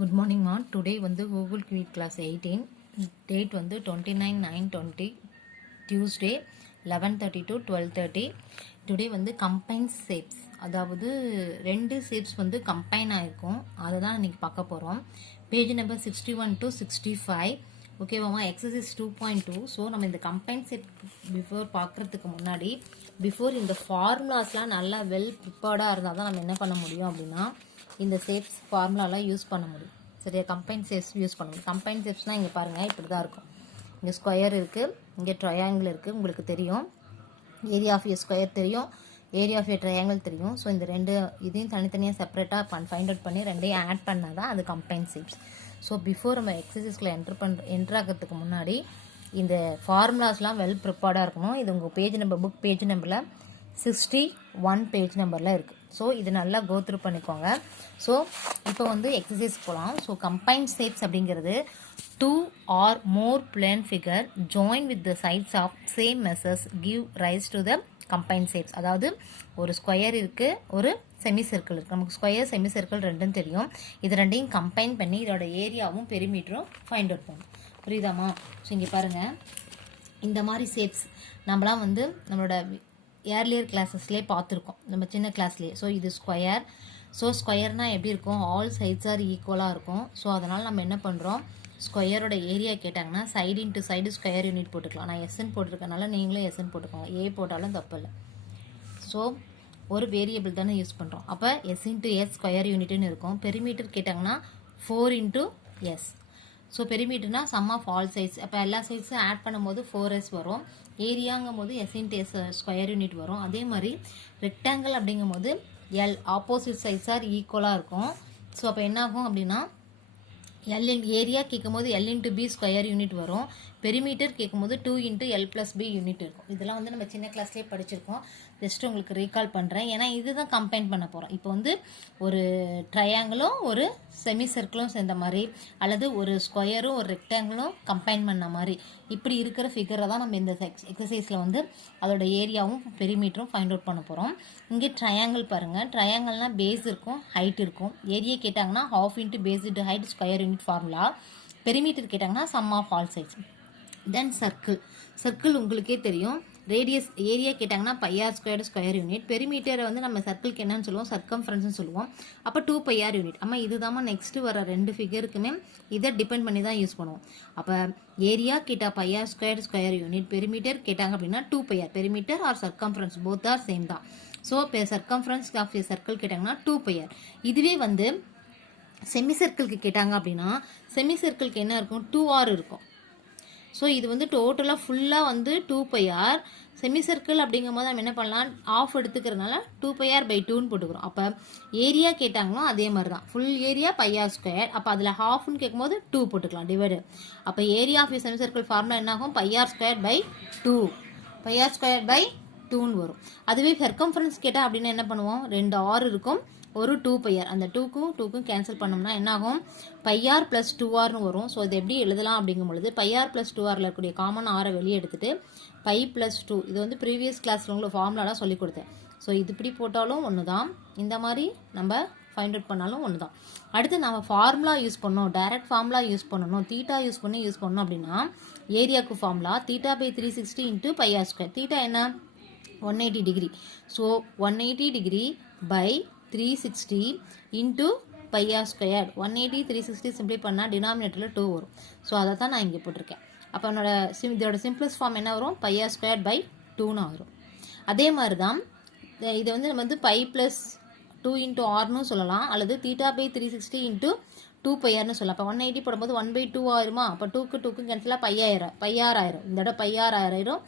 Good morning, ma. Today வந்து Google Meet class 18. Date வந்து 29/9/20 Tuesday 11:30 to 12:30. Today வந்து combined shapes. அதாவது ரெண்டு shapes வந்து combine ஆயிருக்கும். அதை தான் இன்னைக்கு பார்க்க போகிறோம். Page number 61 to 65. ஓகேவாமா, எக்ஸசைஸ் 2.2. ஸோ நம்ம இந்த கம்பைன் செட் பிஃபோர் பார்க்குறதுக்கு முன்னாடி இந்த ஃபார்முலாஸ்லாம் நல்லா வெல் ப்ரிப்பேர்டாக இருந்தால் தான் நம்ம என்ன பண்ண முடியும் அப்படின்னா இந்த ஷேப்ஸ் ஃபார்முலாலாம் யூஸ் பண்ண முடியும். சரியா, கம்பைன் ஷேப்ஸ் யூஸ் பண்ண முடியும். கம்பைன் ஷேப்ஸ்னால் இங்கே பாருங்கள், இப்படி தான் இருக்கும். இங்கே ஸ்கொயர் இருக்குது, இங்கே ட்ரையாங்கிள் இருக்குது. உங்களுக்கு தெரியும் ஏரியா ஆஃப் ஏ ஸ்கொயர் தெரியும், ஏரியா ஆஃப் ஏ ட்ரையாங்கிள் தெரியும். ஸோ இந்த ரெண்டு இதையும் தனித்தனியாக செப்பரேட்டாக ஃபைண்ட் அவுட் பண்ணி ரெண்டையும் ஆட் பண்ணால் தான் அது கம்பைன் ஷேப்ஸ். ஸோ பிஃபோர் நம்ம எக்ஸசைஸ்க்குள்ள என்ட்ராகிறதுக்கு முன்னாடி இந்த ஃபார்முலாஸ்லாம் வெல் ப்ரிப்பேர்டாக இருக்கணும். இது உங்கள் புக் பேஜ் நம்பரில் 61 பேஜ் நம்பரில் இருக்குது. ஸோ இது நல்லா கோத்ரூ பண்ணிக்கோங்க. ஸோ இப்போ வந்து எக்ஸசைஸ் போகலாம். ஸோ கம்பைன் ஷேப்ஸ் அப்படிங்கிறது 2 or more plane figure join with the sides of same measures give rise to the combined shapes. அதாவது ஒரு ஸ்கொயர் இருக்குது, ஒரு செமி சர்க்கிள் இருக்குது. நமக்கு ஸ்கொயர் செமி சர்க்கிள் ரெண்டும் தெரியும். இது ரெண்டையும் கம்பைன் பண்ணி இதோட ஏரியாவும் பெரிமீட்டரும் ஃபைண்ட் அவுட் பண்ணணும். புரியுதாமா? ஸோ இங்கே பாருங்கள், இந்த மாதிரி ஷேப்ஸ் நம்மளாம் வந்து நம்மளோட ஏர்லியர் கிளாஸஸ்லேயே பார்த்துருக்கோம், நம்ம சின்ன கிளாஸ்லேயே. ஸோ இது ஸ்கொயர். ஸோ ஸ்கொயர்னால் எப்படி இருக்கும்? ஆல் சைட்ஸ் ஆர் ஈக்குவலாக இருக்கும். ஸோ அதனால் நம்ம என்ன பண்ணுறோம், ஸ்கொயரோட ஏரியா கேட்டாங்கன்னா side into side square unit போட்டுக்கலாம். நான் எஸ்என் போட்டிருக்கனால நீங்களும் எஸ்என் போட்டுக்கோங்க, ஏ போட்டாலும் தப்பு இல்லை. ஸோ ஒரு வேரியபிள் தானே யூஸ் பண்ணுறோம். அப்போ எஸ் இன்ட்டு எஸ் ஸ்கொயர் யூனிட்னு இருக்கும். பெரிமீட்டர் கேட்டாங்கன்னா 4 இன்ட்டு எஸ். ஸோ பெரிமீட்டர்னா சம் ஆஃப் ஆல் சைட்ஸ். அப்போ எல்லா சைட்ஸும் ஆட் பண்ணும்போது 4s வரும். ஏரியாங்கும் போது S into S square unit வரும். அதே மாதிரி ரெக்டாங்கிள் அப்படிங்கும் போது எல் ஆப்போசிட் சைட்ஸ் ஆர் ஈக்குவலாக இருக்கும். ஸோ அப்போ என்னாகும் அப்படின்னா ஏரியா கேட்கும் போது L into B square unit வரும். பெரிமீட்டர் கேட்கும்போது 2 into L plus B unit இருக்கும். இதெல்லாம் வந்து நம்ம சின்ன கிளாஸ்லேயே படிச்சிருக்கோம். ஜஸ்ட் உங்களுக்கு ரீகால் பண்ணுறேன், ஏன்னா இதுதான் கம்பைன் பண்ண போகிறோம். இப்போ வந்து ஒரு ட்ரையாங்கிளும் ஒரு செமி சர்க்கிளும் சேர்ந்த மாதிரி, அல்லது ஒரு ஸ்கொயரும் ஒரு ரெக்டாங்கிளும் கம்பைன் பண்ண மாதிரி இப்படி இருக்கிற ஃபிகரை தான் நம்ம இந்த எக்ஸசைஸில் வந்து அதோட ஏரியாவும் பெரிமீட்டரும் ஃபைண்ட் அவுட் பண்ண போகிறோம். இங்கே ட்ரையாங்கிள் பாருங்கள். ட்ரையாங்கிள்னால் பேஸ் இருக்கும், ஹைட் இருக்கும். ஏரியா கேட்டாங்கன்னா half into base into height square unit formula. Perimeter கேட்டாங்கன்னா sum of all sides. Then circle உங்களுக்கே தெரியும். ரேடியஸ் ஏரியா கேட்டாங்கன்னா பையார் ஸ்கொயர் யூனிட். பெரிமீட்டரை வந்து நம்ம சர்க்கிள்க்கு என்னன்னு சொல்லுவோம், சர்க்கம்ஃபரன்ஸ்னு சொல்லுவோம். அப்போ 2 பையார் யூனிட். அம்மா இதுதாம்மா நெக்ஸ்ட்டு வர ரெண்டு ஃபிகருக்குமே இதை டிபெண்ட் பண்ணி தான் யூஸ் பண்ணுவோம். அப்போ ஏரியா கேட்டால் பையார் ஸ்கொயர் யூனிட், பெரிமீட்டர் கேட்டாங்க அப்படின்னா 2 pi r. Perimeter or circumference both are same தான். ஸோ இப்போ சர்க்கம்ஃபரன்ஸ் ஆஃப் ஏ சர்க்கிள் கேட்டாங்கன்னா 2 பையார். இதுவே வந்து செமி சர்க்கிளுக்கு கேட்டாங்க அப்படின்னா செமி சர்க்கிளுக்கு என்ன இருக்கும், 2r இருக்கும். ஸோ இது வந்து டோட்டலாக ஃபுல்லாக வந்து 2 பையார். செமி சர்க்கிள் அப்படிங்கும் போது நம்ம என்ன பண்ணலாம், ஆஃப் எடுத்துக்கிறதுனால 2 பையார் பை 2ன்னு போட்டுக்கிறோம். அப்போ ஏரியா கேட்டாங்களோ அதே மாதிரி தான், ஃபுல் ஏரியா பையார் ஸ்கொயர். அப்போ அதில் ஹாஃப்னு கேட்கும்போது 2 போட்டுக்கலாம் டிவைடு. அப்போ area of semi circle formula என்ன ஆகும், pi r square by 2. Pi r square by 2ன்னு வரும். அதுவே சர்க்கம்ஃபரன்ஸ் கேட்டால் அப்படின்னா என்ன பண்ணுவோம், 2 r இருக்கும், ஒரு 2 பையார். அந்த 2க்கும் கேன்சல் பண்ணோம்னா என்னாகும், பையார் ப்ளஸ் 2rனு வரும். ஸோ இது எப்படி எழுதலாம் அப்படிங்கும் பொழுது பையார் ப்ளஸ் 2rல இருக்கக்கூடிய காமன் ஆரை வெளியே எடுத்துட்டு பை ப்ளஸ் 2. இது வந்து ப்ரீவியஸ் கிளாஸில் உங்களுக்கு ஃபார்முலாலாம் சொல்லி கொடுத்தேன். ஸோ இது இப்படி போட்டாலும் ஒன்று தான், இந்த மாதிரி நம்ம ஃபைண்ட் அவுட் பண்ணாலும் ஒன்று தான். அடுத்து நம்ம ஃபார்முலா யூஸ் பண்ணோம், டைரக்ட் ஃபார்முலா யூஸ் பண்ணணும், தீட்டா யூஸ் பண்ணணும் அப்படின்னா ஏரியாவுக்கு formula theta by 360 into pi r square. Theta என்ன, 180 degree. So 180 degree by 360 into pi r square. 180 360 சிம்பிளை பண்ணால் டினாமினேட்டரில் 2 வரும். ஸோ அதை தான் நான் இங்கே போட்டிருக்கேன். அப்போ இதோட சிம்பிளஸ்ட் ஃபார்ம் என்ன வரும், பையார் ஸ்கொயர் பை 2ன்னு வரும். அதே மாதிரி தான் இதை வந்து நம்ம வந்து பை ப்ளஸ் 2 இன்ட்டு ஆர்னு சொல்லலாம், அல்லது தீட்டா பை 360 இன்ட்டு 2 பையார்னு சொல்லலாம். அப்போ 180 போடும்போது 1/2 ஆயிருமா. அப்போ 2க்கு கேன்சலாக பையார் ஆயிரும். இந்த இடம் பையார் ஆயிரும்.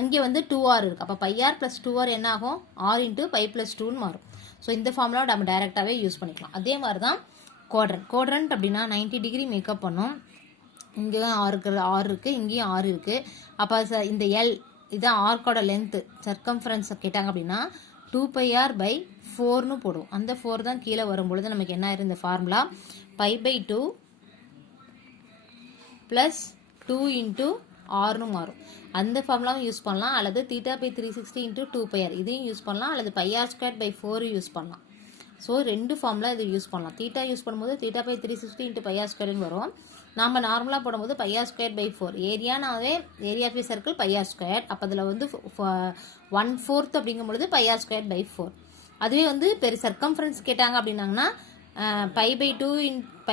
அங்கே வந்து 2r இருக்குது. அப்போ பையார் ப்ளஸ் 2r என்ன ஆகும், ஆர் இன்ட்டு பை ப்ளஸ் 2ன்னு மாறும். ஸோ இந்த ஃபார்முலா நம்ம டைரெக்டாகவே யூஸ் பண்ணிக்கலாம். அதே மாதிரி தான் குவாட்ரண்ட் அப்படின்னா 90 டிகிரி மேக்கப் பண்ணும். இங்கேயும் ஆர் இருக்குது, இங்கேயும் ஆர் இருக்குது. அப்போ இந்த எல் இதான் ஆர்க்கோட லென்த்து. சர்க்கம்ஃபரன்ஸ் கேட்டாங்க அப்படின்னா 2 பையார் பை 4ன்னு போடுவோம். அந்த 4 தான் கீழே வரும்பொழுது நமக்கு என்ன ஆயிரும், இந்த formula pi by 2 plus 2 into ஆர்னு மாறும். அந்த ஃபார்முலாவும் யூஸ் பண்ணலாம், அல்லது தீட்டா பை 360 இன்ட்டு 2 பையார் இதையும் யூஸ் பண்ணலாம், அல்லது பையார் ஸ்கொயர் பை 4 யூஸ் பண்ணலாம். ஸோ 2 ஃபார்முலா இது யூஸ் பண்ணலாம். தீட்டா யூஸ் பண்ணும்போது theta by 360 into pi r ஸ்கொயர்னு வரும். நாம் நார்மலாக போடும்போது பை ஆர் ஸ்கொயர் பை 4. ஏரியானாவே area of circle pi r square. அப்போ அதில் வந்து 1/4 அப்படிங்கும்பொழுது பை ஆர் ஸ்கொயர் பை 4. அதுவே வந்து சர்க்கம்ஃபரன்ஸ் கேட்டாங்க அப்படின்னாங்கன்னா π/2 +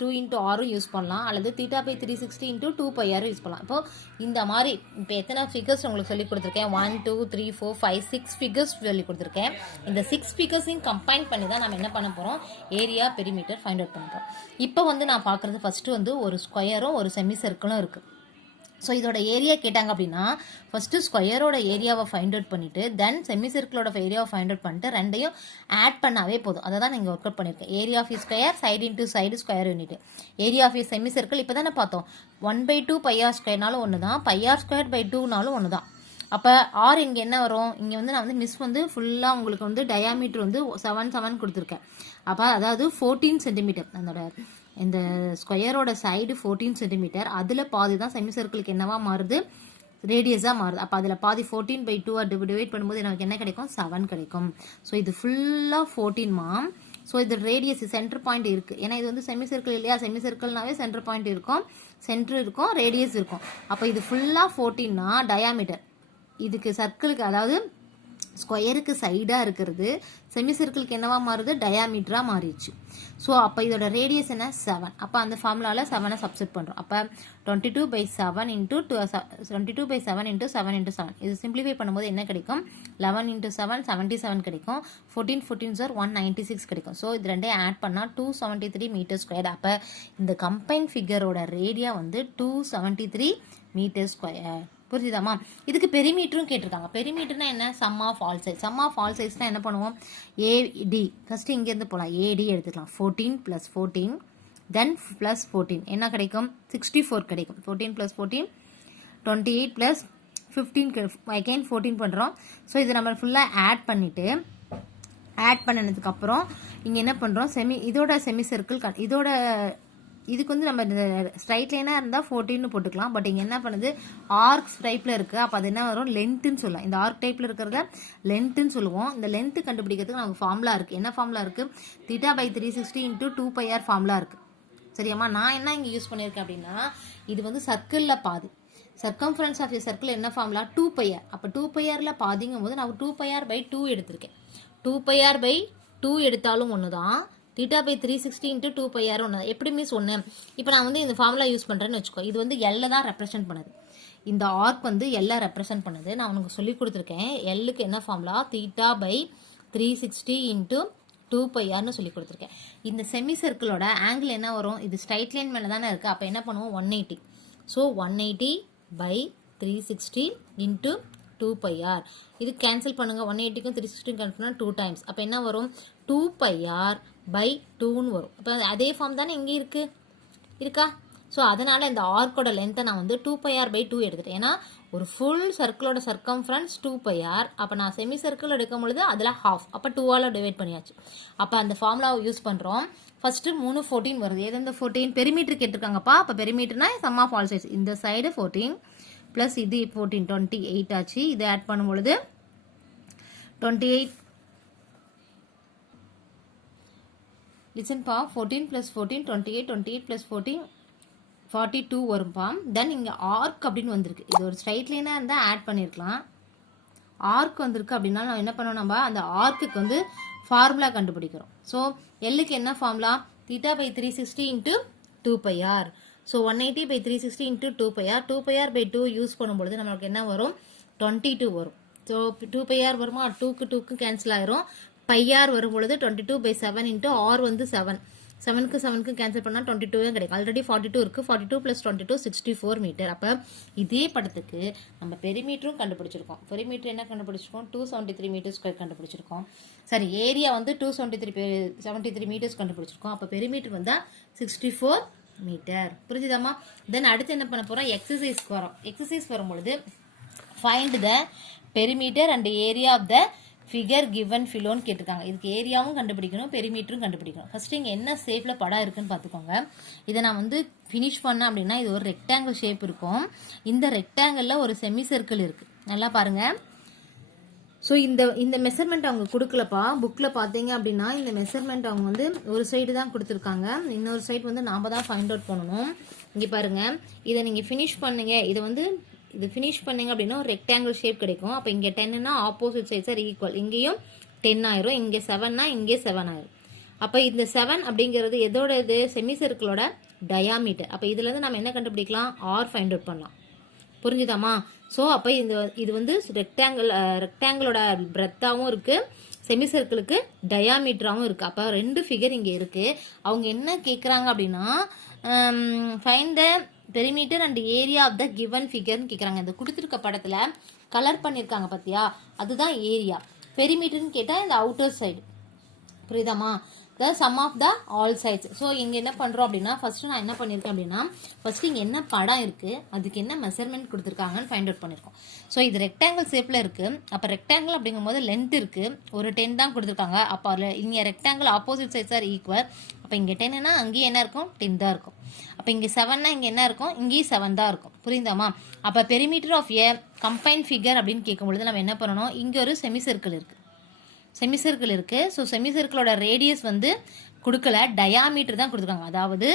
2 இன்ட்டு ஆரும் யூஸ் பண்ணலாம். அல்லது theta by 360 into 2πr use பண்ணலாம். இப்போ இந்த மாதிரி இப்போ எத்தனை ஃபிகர்ஸ் உங்களுக்கு சொல்லி கொடுத்துருக்கேன்? 1 2 3 4 5 6 ஃபிகர்ஸ் சொல்லி கொடுத்துருக்கேன். இந்த 6 ஃபிகர்ஸையும் கம்பைன் பண்ணி தான் நம்ம என்ன பண்ண போகிறோம்? ஏரியா பெரிமீட்டர் ஃபைண்ட் அவுட் பண்ண போகிறோம். இப்போ வந்து நான் பார்க்குறது ஃபஸ்ட்டு வந்து ஒரு ஸ்கொயரும் ஒரு செமி சர்க்கிளும் இருக்குது. ஸோ இதோட ஏரியா கேட்டாங்க அப்படின்னா ஃபஸ்ட்டு ஸ்கொயரோட ஏரியாவை ஃபைண்ட் அவுட் பண்ணிவிட்டு தென் செமி சர்க்கிளோட ஏரியாவை ஃபைண்ட் அவுட் பண்ணிட்டு ரெண்டையும் ஆட் பண்ணாவே போதும். அதை தான் நீங்கள் ஒர்க் அவுட் பண்ணியிருக்கேன். Area of square side into side square unit. Area of semi circle இப்போ தானே பார்த்தோம். 1/2 πr ஸ்கொயர்னாலும் ஒன்று தான், πr ஸ்கொயர் பை 2நாலும் ஒன்று தான். அப்போ ஆர் இங்கே என்ன வரும்? இங்கே வந்து நான் வந்து மிஸ் வந்து ஃபுல்லாக உங்களுக்கு வந்து டயாமீட்டர் வந்து 7 கொடுத்துருக்கேன். அப்போ அதாவது 14 சென்டிமீட்டர். அதோட இந்த ஸ்கொயரோட சைடு 14 சென்டிமீட்டர். அதில் பாதி தான் செமி சர்க்கிளுக்கு என்னவா மாறுது? ரேடியஸாக மாறுது. அப்போ அதில் பாதி 14/2 டிவைட் பண்ணும்போது எனக்கு என்ன கிடைக்கும்? 7 கிடைக்கும். ஸோ இது ஃபுல்லாக 14 ஸோ இது ரேடியஸ் சென்டர் பாயிண்ட் இருக்குது. ஏன்னா இது வந்து செமி சர்க்கிள் இல்லையா? செமி சர்க்கிள்னாவே சென்டர் பாயிண்ட் இருக்கும், சென்டர் இருக்கும், ரேடியஸ் இருக்கும். அப்போ இது ஃபுல்லாக 14னா டயாமீட்டர். இதுக்கு சர்க்கிளுக்கு அதாவது ஸ்கொயருக்கு சைடாக இருக்கிறது செமி சர்க்கிளுக்கு என்னவா மாறுது? டயாமீட்டராக மாறிடுச்சு. ஸோ அப்போ இதோட ரேடியஸ் என்ன? 7. அப்போ அந்த ஃபார்முலாவில் 7 சப்ஸ்டிட் பண்ணுறோம். அப்போ 22/7 இன்ட்டு 22/7 இன்ட்டு 7 இன்ட்டு 7 இது சிம்பிளிஃபை பண்ணும்போது என்ன கிடைக்கும்? 11 இன்ட்டு 7 77 கிடைக்கும். 14 196 கிடைக்கும். ஸோ இது ரெண்டே ஆட் பண்ணால் 273 மீட்டர் ஸ்கொயர். அப்போ இந்த கம்பைன் ஃபிகரோட ரேடியா வந்து 273 மீட்டர் ஸ்கொயர். புரிஞ்சுதாமா? இதுக்கு பெரிமீட்டரும் கேட்டிருக்காங்க. பெரிமீட்டர்னா என்ன? சம் ஆஃப் ஆல் சைஸ். சம் ஆஃப் ஆல் சைஸ்னா என்ன பண்ணுவோம்? ஏடி ஃபஸ்ட்டு இங்கேருந்து போகலாம். ஏடி எடுத்துக்கலாம். 14 + 14 தென் ப்ளஸ் 14 என்ன கிடைக்கும்? 64 கிடைக்கும். 14 + 14 28 + 15 அகைன் 14 பண்ணுறோம். ஸோ இது நம்ம ஃபுல்லாக ஆட் பண்ணிவிட்டு ஆட் பண்ணினதுக்கப்புறம் இங்கே என்ன பண்ணுறோம்? இதோட செமி சர்க்கிள் இதோட இதுக்கு வந்து நம்ம இந்த ஸ்ட்ரைட் லைனாக இருந்தால் 14ன்னு போட்டுக்கலாம். பட் இங்கே என்ன பண்ணுது? ஆர்க் டைப்பில் இருக்குது. அப்போ அது என்ன வரும்? லென்த்துன்னு சொல்லலாம். இந்த ஆர்க் டைப்பில் இருக்கிறத லென்த்துன்னு சொல்லுவோம். இந்த லென்த்து கண்டுபிடிக்கிறதுக்கு நமக்கு ஃபார்முலா இருக்குது. என்ன ஃபார்முலா இருக்குது? Theta by 360 into 2πr formula இருக்குது. சரியாம்மா? நான் என்ன இங்கே யூஸ் பண்ணியிருக்கேன் அப்படின்னா இது வந்து சர்க்கிளில் பாதி. சர்க்கம்ஃபரன்ஸ் ஆஃப் சர்க்கிள் என்ன ஃபார்முலா? 2πr. அப்போ 2πrல பாதிங்கும் போது நான் 2πr/2 எடுத்திருக்கேன். 2πr/2 எடுத்தாலும் ஒன்று தான். தீட்டா பை 360 இன்ட்டு 2πr ஒன்று. எப்படியுமே சொன்னேன். இப்போ நான் வந்து இந்த ஃபார்முலா யூஸ் பண்ணுறேன்னு வச்சுக்கோ. இது வந்து எல்லை தான் ரெப்ரசென்ட் பண்ணுது. இந்த ஆர்க் வந்து எல்லை ரெப்ரசென்ட் பண்ணுது. நான் உனக்கு சொல்லி கொடுத்துருக்கேன். எல்லுக்கு என்ன ஃபார்முலா? தீட்டா பை 360 இன்ட்டு 2πrன்னு சொல்லி கொடுத்துருக்கேன். இந்த செமி சர்க்கிளோட ஆங்கிள் என்ன வரும்? இது ஸ்ட்ரைட் லைன் மேலே தானே இருக்குது. அப்போ என்ன பண்ணுவோம்? 180. So 180/360 into 2πr. இது கேன்சல் பண்ணுங்கள். 180க்கும் 360க்கும் கேன்சல் பண்ணால் 2 டைம்ஸ். அப்போ என்ன வரும்? 2πr/2ன்னு வரும். இப்போ அதே ஃபார்ம் தானே இங்கே இருக்கா? ஸோ அதனால் இந்த ஆர்க்கோட லென்த்தை நான் வந்து 2πr/2 எடுத்துட்டேன். ஏன்னா ஒரு ஃபுல் சர்க்கிளோட சர்க்கம்ஃபரன்ஸ் 2πr. அப்போ நான் செமி சர்க்கிள் எடுக்கும் பொழுது அதில் ஹாஃப். அப்போ 2ஆல் டிவைட் பண்ணியாச்சு. அப்போ அந்த ஃபார்முலாவை யூஸ் பண்ணுறோம். ஃபஸ்ட்டு 3 14 வருது. எது இந்த 14? பெரிமீட்டர் கேட்டிருக்காங்கப்பா. அப்போ பெரிமீட்டர்னா சம் ஆஃப் ஆல் சைஸ். இந்த சைடு 14 ப்ளஸ் இது 14 28 ஆச்சு. இதை ஆட் பண்ணும்பொழுது 28 லிசன்பா 14 + 14 28 28 + 14 42 வரும்பா. தென் இங்கே ஆர்க் அப்படின்னு வந்திருக்கு. இது ஒரு ஸ்ட்ரைட் லைனாக இருந்தால் ஆட் பண்ணியிருக்கலாம். ஆர்க் வந்திருக்கு அப்படின்னா நான் என்ன பண்ணுவோம்? நம்ம அந்த ஆர்க்குக்கு வந்து ஃபார்முலா கண்டுபிடிக்கிறோம். ஸோ எல்லுக்கு என்ன formula? Theta by 360 into 2πr. So 180/360 into 2πr. 2πr/2 use பண்ணும்பொழுது நம்மளுக்கு என்ன வரும்? 22 வரும். ஸோ 2πr வருமா? 2க்கு கேன்சல் ஆயிரும். πr வரும்பொழுது 22/7 இன்ட்டு ஆர் வந்து 7. 7க்கு கேன்சல் பண்ணால் 22 கிடைக்கும். ஆல்ரெடி 42 இருக்குது. 42 + 22 64 மீட்டர். அப்போ இதே படத்துக்கு நம்ம பெரிமீட்டரும் கண்டுபிடிச்சிருக்கோம். பெரிமீட்டர் என்ன கண்டுபிடிச்சிருக்கோம்? 273 மீட்டர் ஸ்கொயர் கண்டுபிடிச்சிருக்கோம். சரி, ஏரியா வந்து 273 மீட்டர்ஸ் கண்டுபிடிச்சிருக்கோம். அப்போ பெரிமீட்டர் வந்தால் 64 மீட்டர். புரிஞ்சுதாம்மா? தென் அடுத்து என்ன பண்ண போகிறோம்? எக்ஸசைஸ்க்கு வரோம். எக்ஸசைஸ் வரும்பொழுது find the perimeter and area of the figure given ஃபிலோன்னு கேட்டிருக்காங்க. இதுக்கு ஏரியாவும் கண்டுபிடிக்கணும், பெரிமீட்டரும் கண்டுபிடிக்கணும். ஃபஸ்ட்டு இங்கே என்ன ஷேப்பில் படம் இருக்குன்னு பார்த்துக்கோங்க. இதை நான் வந்து ஃபினிஷ் பண்ணேன் அப்படின்னா இது ஒரு ரெக்டாங்கிள் ஷேப் இருக்கும். இந்த ரெக்டாங்கிளில் ஒரு செமி சர்க்கிள் இருக்குது. நல்லா பாருங்கள். ஸோ இந்த மெஷர்மெண்ட் அவங்க கொடுக்கலப்பா. புக்கில் பார்த்தீங்க அப்படின்னா இந்த மெஷர்மெண்ட் அவங்க வந்து ஒரு சைடு தான் கொடுத்துருக்காங்க, இன்னொரு சைடு வந்து நாம் தான் ஃபைண்ட் அவுட் பண்ணணும். இங்கே பாருங்கள், இதை நீங்கள் ஃபினிஷ் பண்ணுங்க, இது ஃபினிஷ் பண்ணுங்க அப்படின்னா ஒரு ரெக்டாங்கிள் ஷேப் கிடைக்கும். அப்போ இங்கே 10னா ஆப்போசிட் சைட்ஸ் ஆர் ஈக்குவல், இங்கேயும் 10 ஆயிரும், இங்கே 7னா இங்கே 7 ஆயிரும். அப்போ இந்த 7 அப்படிங்கிறது எதோட இது செமி சர்க்கிளோட டயாமீட்டர். அப்போ இதுலேருந்து நம்ம என்ன ஆர் ஃபைண்ட் அவுட் பண்ணலாம். புரிஞ்சுதாமா? ஸோ அப்போ இது வந்து ரெக்டாங்கிளோட பிரெத்தாகவும் இருக்குது, செமி சர்க்கிளுக்கு டயாமீட்டராகவும் இருக்குது. அப்போ 2 ஃபிகர் இங்கே இருக்குது. அவங்க என்ன கேட்குறாங்க அப்படின்னா find the perimeter and area of the given ஃபிகர்னு கேட்குறாங்க. இந்த கொடுத்துருக்க படத்தில் கலர் பண்ணியிருக்காங்க பார்த்தியா, அதுதான் ஏரியா. பெரிமீட்டர்னு கேட்டால் இந்த அவுட்டர் சைடு. புரியுதாமா? The sum of the all sides. So இங்கே என்ன பண்ணுறோம் அப்படின்னா ஃபஸ்ட்டு நான் என்ன பண்ணியிருக்கேன் அப்படின்னா ஃபஸ்ட்டு இங்கே என்ன படம் இருக்குது, அதுக்கு என்ன மெஷர்மெண்ட் கொடுத்துருக்காங்கன்னு ஃபைண்ட் அவுட் பண்ணியிருக்கோம். ஸோ இது ரெக்டாங்கிள் ஷேப்பில் இருக்குது. அப்போ ரெக்டாங்கிள் அப்படிங்கும்போது லென்த் இருக்குது, ஒரு 10 தான் கொடுத்துருக்காங்க. அப்போ அதில் இங்கே rectangle opposite sides are equal. அப்போ இங்கே 10னா அங்கேயும் என்ன இருக்கும், 10 தான் இருக்கும். அப்போ இங்கே 7னா இங்கே என்ன இருக்கும், இங்கேயும் 7 தான் இருக்கும். புரியுதாமா? அப்போ perimeter of a combine figure அப்படின்னு கேட்கும்பொழுது நம்ம என்ன பண்ணணும், இங்கே ஒரு செமி சர்க்கிள் இருக்குது, செமி சர்க்கிள் இருக்குது. ஸோ செமி சர்க்கிளோட ரேடியஸ் வந்து கொடுக்கல, டயாமீட்டர் தான் கொடுத்துருக்காங்க. அதாவது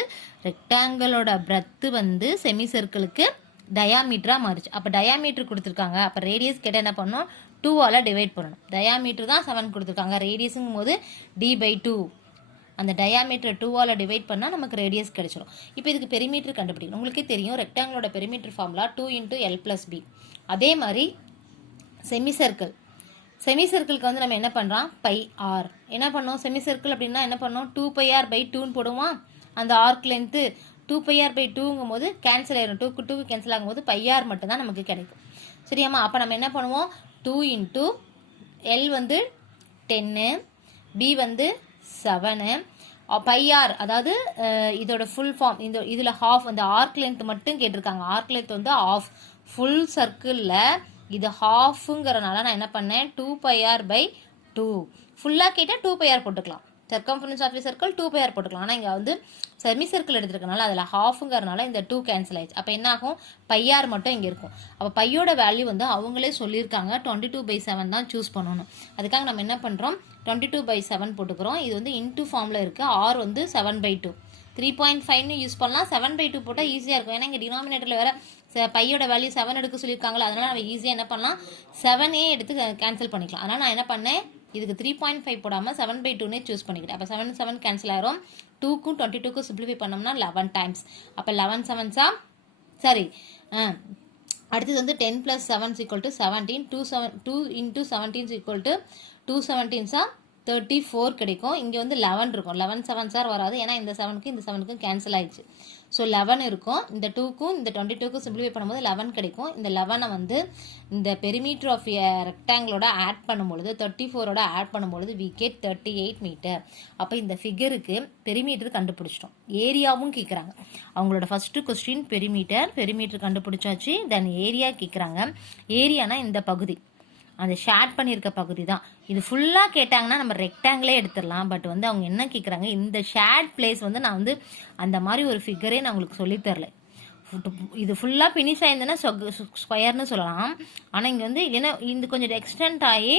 ரெக்டாங்கிளோட பிரெத்து வந்து செமி சர்க்கிளுக்கு டயாமீட்டராக மாறிச்சு. அப்போ டயாமீட்டர் கொடுத்துருக்காங்க. அப்போ ரேடியஸ் கேட்டால் என்ன பண்ணணும், 2ஆல் டிவைட் பண்ணணும். டயாமீட்டர் தான் 7 கொடுத்துருக்காங்க, ரேடியஸுங்கும் போது d/2. அந்த டயாமீட்டர் 2ஆல் டிவைட் பண்ணால் நமக்கு ரேடியஸ் கிடைச்சிடும். இப்போ இதுக்கு பெரிமீட்டர் கண்டுபிடிக்கணும். உங்களுக்கே தெரியும் ரெக்டாங்கிளோட பெரிமீட்டர் ஃபார்முலா 2 × L + B. அதே மாதிரி செமி சர்க்கிளுக்கு வந்து நம்ம என்ன பண்ணுறோம், πr என்ன பண்ணோம், செமி சர்க்கிள் அப்படின்னா என்ன பண்ணோம், 2πr/2ன்னு போடுவோம். அந்த ஆர்க் லென்த்து 2πr/2ங்கும் போது கேன்சல் ஆயிடும், 2க்கு 2 கேன்சல் ஆகும்போது πr மட்டும்தான் நமக்கு கிடைக்கும். சரியாம்மா? அப்போ நம்ம என்ன பண்ணுவோம், 2 × L வந்து 10, B வந்து 7, πr அதாவது இதோட ஃபுல் ஃபார்ம், இதில் ஹாஃப், அந்த ஆர்க் லென்த் மட்டும் கேட்டிருக்காங்க. ஆர்க் லென்த் வந்து ஆஃப், ஃபுல் சர்க்கிளில் இது ஹாஃபுங்கிறனால நான் என்ன பண்ணேன், 2πr/2. ஃபுல்லாக கேட்டால் 2πr போட்டுக்கலாம், சர்க்கம்ஃபரன்ஸ் ஆஃப் சர்க்கிள் 2πr போட்டுக்கலாம். ஆனால் இங்கே வந்து செமி சர்க்கிள் எடுத்துருக்கனால அதில் ஹாஃபுங்கிறனால இந்த 2 கேன்சல் ஆயிடுச்சு. அப்போ என்ன ஆகும், πr மட்டும் இங்கே இருக்கும். அப்போ பையோட வேல்யூ வந்து அவங்களே சொல்லியிருக்காங்க 22/7 தான் சூஸ் பண்ணணும். அதுக்காக நம்ம என்ன பண்ணுறோம், 22/7 போட்டுக்கிறோம். இது வந்து இன்டூ ஃபார்மில் இருக்குது. ஆர் வந்து 7/2, 3.5ன்னு யூஸ் பண்ணலாம். 7/2 போட்டால் ஈஸியாக இருக்கும். ஏன்னா இங்கே டினாமினேட்டரில் வேறு பையோட வேல்யூ 7 எடுக்க சொல்லியிருக்காங்களா, அதனால் நம்ம ஈஸியாக என்ன பண்ணலாம், 7ஏ எடுத்து கேன்சல் பண்ணிக்கலாம். அதனால் நான் என்ன பண்ணேன், இதுக்கு 3.5 போடாமல் 7/2னே சூஸ் பண்ணிக்கிட்டேன். அப்போ 7 கேன்சல் ஆயிரும். 2க்கும் 22க்கும் சிம்பிளிஃபை பண்ணோம்னா 11 டைம்ஸ். அப்போ 11 7s சரி. அடுத்தது வந்து 10 + 7 = 17. 2 × 17 = 2 17s 34 கிடைக்கும். இங்கே வந்து 11 இருக்கும். 11 7s வராது, ஏன்னா இந்த 7க்கும் இந்த 7க்கும் கேன்சல் ஆயிடுச்சு. ஸோ 11 இருக்கும். இந்த 2க்கும் இந்த 22க்கும் சிம்பிளிஃபை பண்ணும்போது 11 கிடைக்கும். இந்த 11 வந்து இந்த பெரிமீட்டர் ஆஃப் ரெக்டாங்கிளோட ஆட் பண்ணும்பொழுது 34ஓட ஆட் பண்ணும்பொழுது we get 38 மீட்டர். அப்போ இந்த ஃபிகருக்கு பெரிமீட்டர் கண்டுபிடிச்சிட்டோம். ஏரியாவும் கேட்குறாங்க. அவங்களோட ஃபஸ்ட்டு கொஸ்டின் பெரிமீட்டர் கண்டுபிடிச்சாச்சு. தென் ஏரியா கேட்குறாங்க. ஏரியானா இந்த பகுதி, அந்த ஷேட் பண்ணியிருக்க பகுதி தான். இது ஃபுல்லாக கேட்டாங்கன்னா நம்ம ரெக்டாங்கிளே எடுத்துடலாம். பட் வந்து அவங்க என்ன கேட்குறாங்க, இந்த ஷேட் பிளேஸ் வந்து நான் வந்து அந்த மாதிரி ஒரு ஃபிகரே நான் உங்களுக்கு சொல்லித்தரல. இது ஃபுல்லாக ஃபினிஷ் ஆயிருந்தேன்னா ஸ்கொயர்னு சொல்லலாம். ஆனால் இங்கே வந்து ஏன்னா இது கொஞ்சம் எக்ஸ்டெண்ட் ஆகி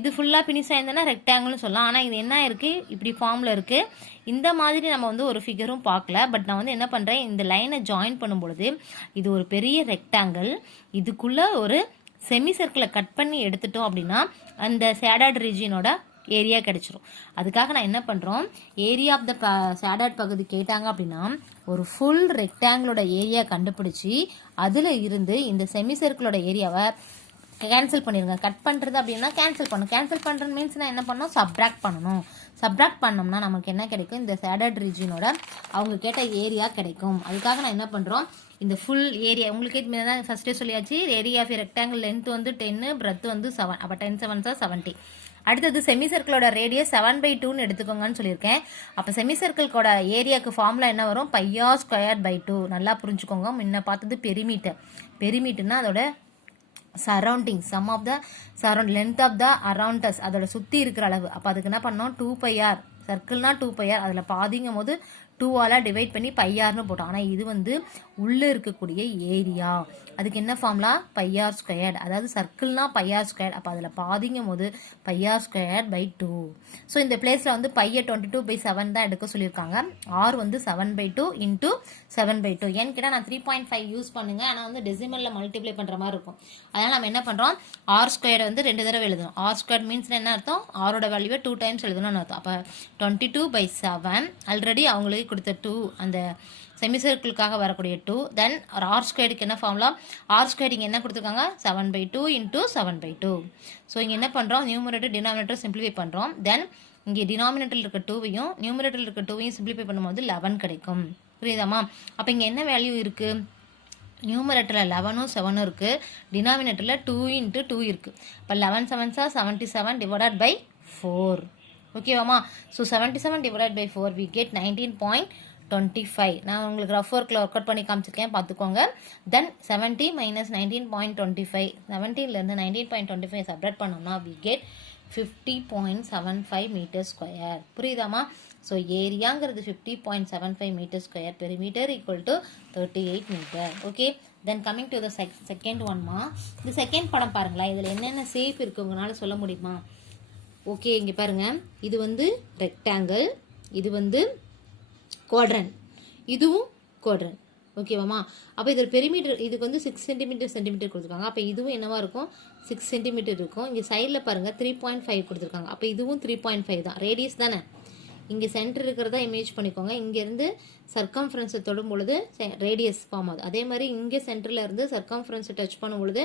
இது ஃபுல்லாக ஃபினிஷ் ஆயிருந்தேன்னா ரெக்டாங்கிள்னு சொல்லலாம். ஆனால் இது என்ன இருக்குது, இப்படி ஃபார்மில் இருக்குது. இந்த மாதிரி நம்ம வந்து ஒரு ஃபிகரும் பார்க்கல. பட் நான் வந்து என்ன பண்ணுறேன், இந்த லைனை ஜாயின் பண்ணும்பொழுது இது ஒரு பெரிய ரெக்டாங்கிள், இதுக்குள்ளே ஒரு செமி சர்க்கிளை கட் பண்ணி எடுத்துட்டோம் அப்படின்னா அந்த சேடாட் ரீஜியனோட ஏரியா கிடைச்சிரும். அதுக்காக நான் என்ன பண்ணுறோம், ஏரியா ஆஃப் த சேடாட் பகுதி கேட்டாங்க அப்படின்னா ஒரு ஃபுல் ரெக்டாங்கிளோட ஏரியா கண்டுபிடிச்சி அதில் இருந்து இந்த செமி சர்க்கிளோட ஏரியாவை கேன்சல் பண்ணிடுங்க. கட் பண்ணுறது அப்படின்னா கேன்சல் பண்ணுறது மீன்ஸ் நான் என்ன பண்ணணும், சப்ராக்ட் பண்ணோம்னா நமக்கு என்ன கிடைக்கும், இந்த சேடாட் ரீஜியனோட அவங்க கேட்ட ஏரியா கிடைக்கும். அதுக்காக நான் என்ன பண்ணுறோம், இந்த ஃபுல் ஏரியா உங்களுக்கே தான் ஃபஸ்ட்டே சொல்லியாச்சு. ஏரியா ஆஃப் ரெக்டாங்கிள் லென்த் வந்து 10, பிரெத் வந்து 7. அப்போ 10 7s 70. அடுத்தது செமி சர்க்கிளோட ரேடியஸ் 7/2ன்னு எடுத்துக்கோங்கன்னு சொல்லியிருக்கேன். அப்போ செமி சர்க்கிள்கோட ஏரியாவுக்கு ஃபார்முலா என்ன வரும், πr²/2. நல்லா புரிஞ்சுக்கோங்க. முன்ன பார்த்தது பெரிமீட்டர்னா அதோட surrounding, length of the arounds, அதோட சுற்றி இருக்கிற அளவு. அப்போ அதுக்கு என்ன பண்ணோம், 2πr சர்க்கிள்னா 2πr, அதில் பாதிங்கும் போது 2ஆல் டிவைட் பண்ணி πrனு போட்டோம். ஆனால் இது வந்து உள்ளே இருக்கக்கூடிய ஏரியா, அதுக்கு என்ன ஃபார்முலா πr², அதாவது சர்க்கிள்னா πr², அப்போ அதில் பாதிங்கும் போது πr²/2. ஸோ இந்த பிளேஸில் வந்து பையை 22/7 தான் எடுக்க சொல்லியிருக்காங்க. ஆர் வந்து 7/2 இன்ட்டு 7/2. ஏன்னு கேட்டால் நான் 3.5 யூஸ் பண்ணுங்க, ஆனால் வந்து டெசிமலில் மல்டிப்ளை பண்ணுற மாதிரி இருக்கும். அதனால் நம்ம என்ன பண்ணுறோம், r² வந்து 2 தடவை எழுதணும். r² மீன்ஸ் என்ன அர்த்தம், ஆரோட வேல்யூவை 2 டைம்ஸ் எழுதணும்னு அர்த்தம். அப்போ 22/7 ஆல்ரெடி அவங்களுக்கு கொடுத்த 2, அந்த செமி சர்க்கிளுக்காக வரக்கூடிய 2. தென் r²க்கு என்ன ஃபார்முலா, r² இங்கே என்ன கொடுத்துருக்காங்க 7/2 இன்ட்டு 7/2. ஸோ இங்கே என்ன பண்ணுறோம், நியூமரேட்டர் டினாமினேட்டர் சிம்பிளிஃபை பண்ணுறோம். தென் இங்கே டினாமினேட்டரில் இருக்க 2வையும் நியூமரேட்டரில் இருக்க 2வையும் சிம்பிளிஃபை பண்ணும்போது 11 கிடைக்கும். புரியுதாமா? அப்போ இங்கே என்ன வேல்யூ இருக்குது, நியூமரேட்டரில் 11ம் 7ம் இருக்குது, டினாமினேட்டரில் 2 இன்ட்டு 2 இருக்குது. இப்போ 11 7s are 77 டிவைடட் பை 4. ஓகேவாமா? So 77 divided by 4 we get 19.25. நான் உங்களுக்கு ரஃப் ஒர்க்கில் ஒர்க் அவுட் பண்ணி காமிச்சிருக்கேன், பார்த்துக்கோங்க. தென் 70 மைனஸ் 19.25, 17லேருந்து 19.25 சப்ராக்ட் பண்ணோம்னா we get 50.75 மீட்டர் ஸ்கொயர். புரியுதாமா? ஸோ ஏரியாங்கிறது 50.75 metre square, perimeter equal to 38 metre. Okay, then coming to the second ஒன்மா. இந்த செகண்ட் படம் பாருங்களேன், இதில் என்னென்ன சேஃப் இருக்குது உங்களால் சொல்ல முடியுமா? ஓகே, இங்கே பாருங்கள், இது வந்து ரெக்டாங்கிள், இது வந்து குவாட்ரண்ட், இதுவும் குவாட்ரண்ட். ஓகேவாமா? அப்போ இது பெரிமீட்டர், இதுக்கு வந்து 6 சென்டிமீட்டர் கொடுத்துருக்காங்க. அப்போ இதுவும் என்னவா இருக்கும், 6 சென்டிமீட்டர் இருக்கும். இங்கே சைடில் பாருங்கள் 3.5 கொடுத்துருக்காங்க. அப்போ இதுவும் 3.5 தான், ரேடியஸ் தானே. இங்கே சென்டர் இருக்கிறதா இமேஜ் பண்ணிக்கோங்க. இங்கேருந்து சர்க்கம்ஃபரன்ஸை தொடும் பொழுது ரேடியஸ் ஃபார்ம் ஆகுது. அதே மாதிரி இங்கே சென்டரில் இருந்து சர்க்கம்ஃபரன்ஸை டச் பண்ணும் பொழுது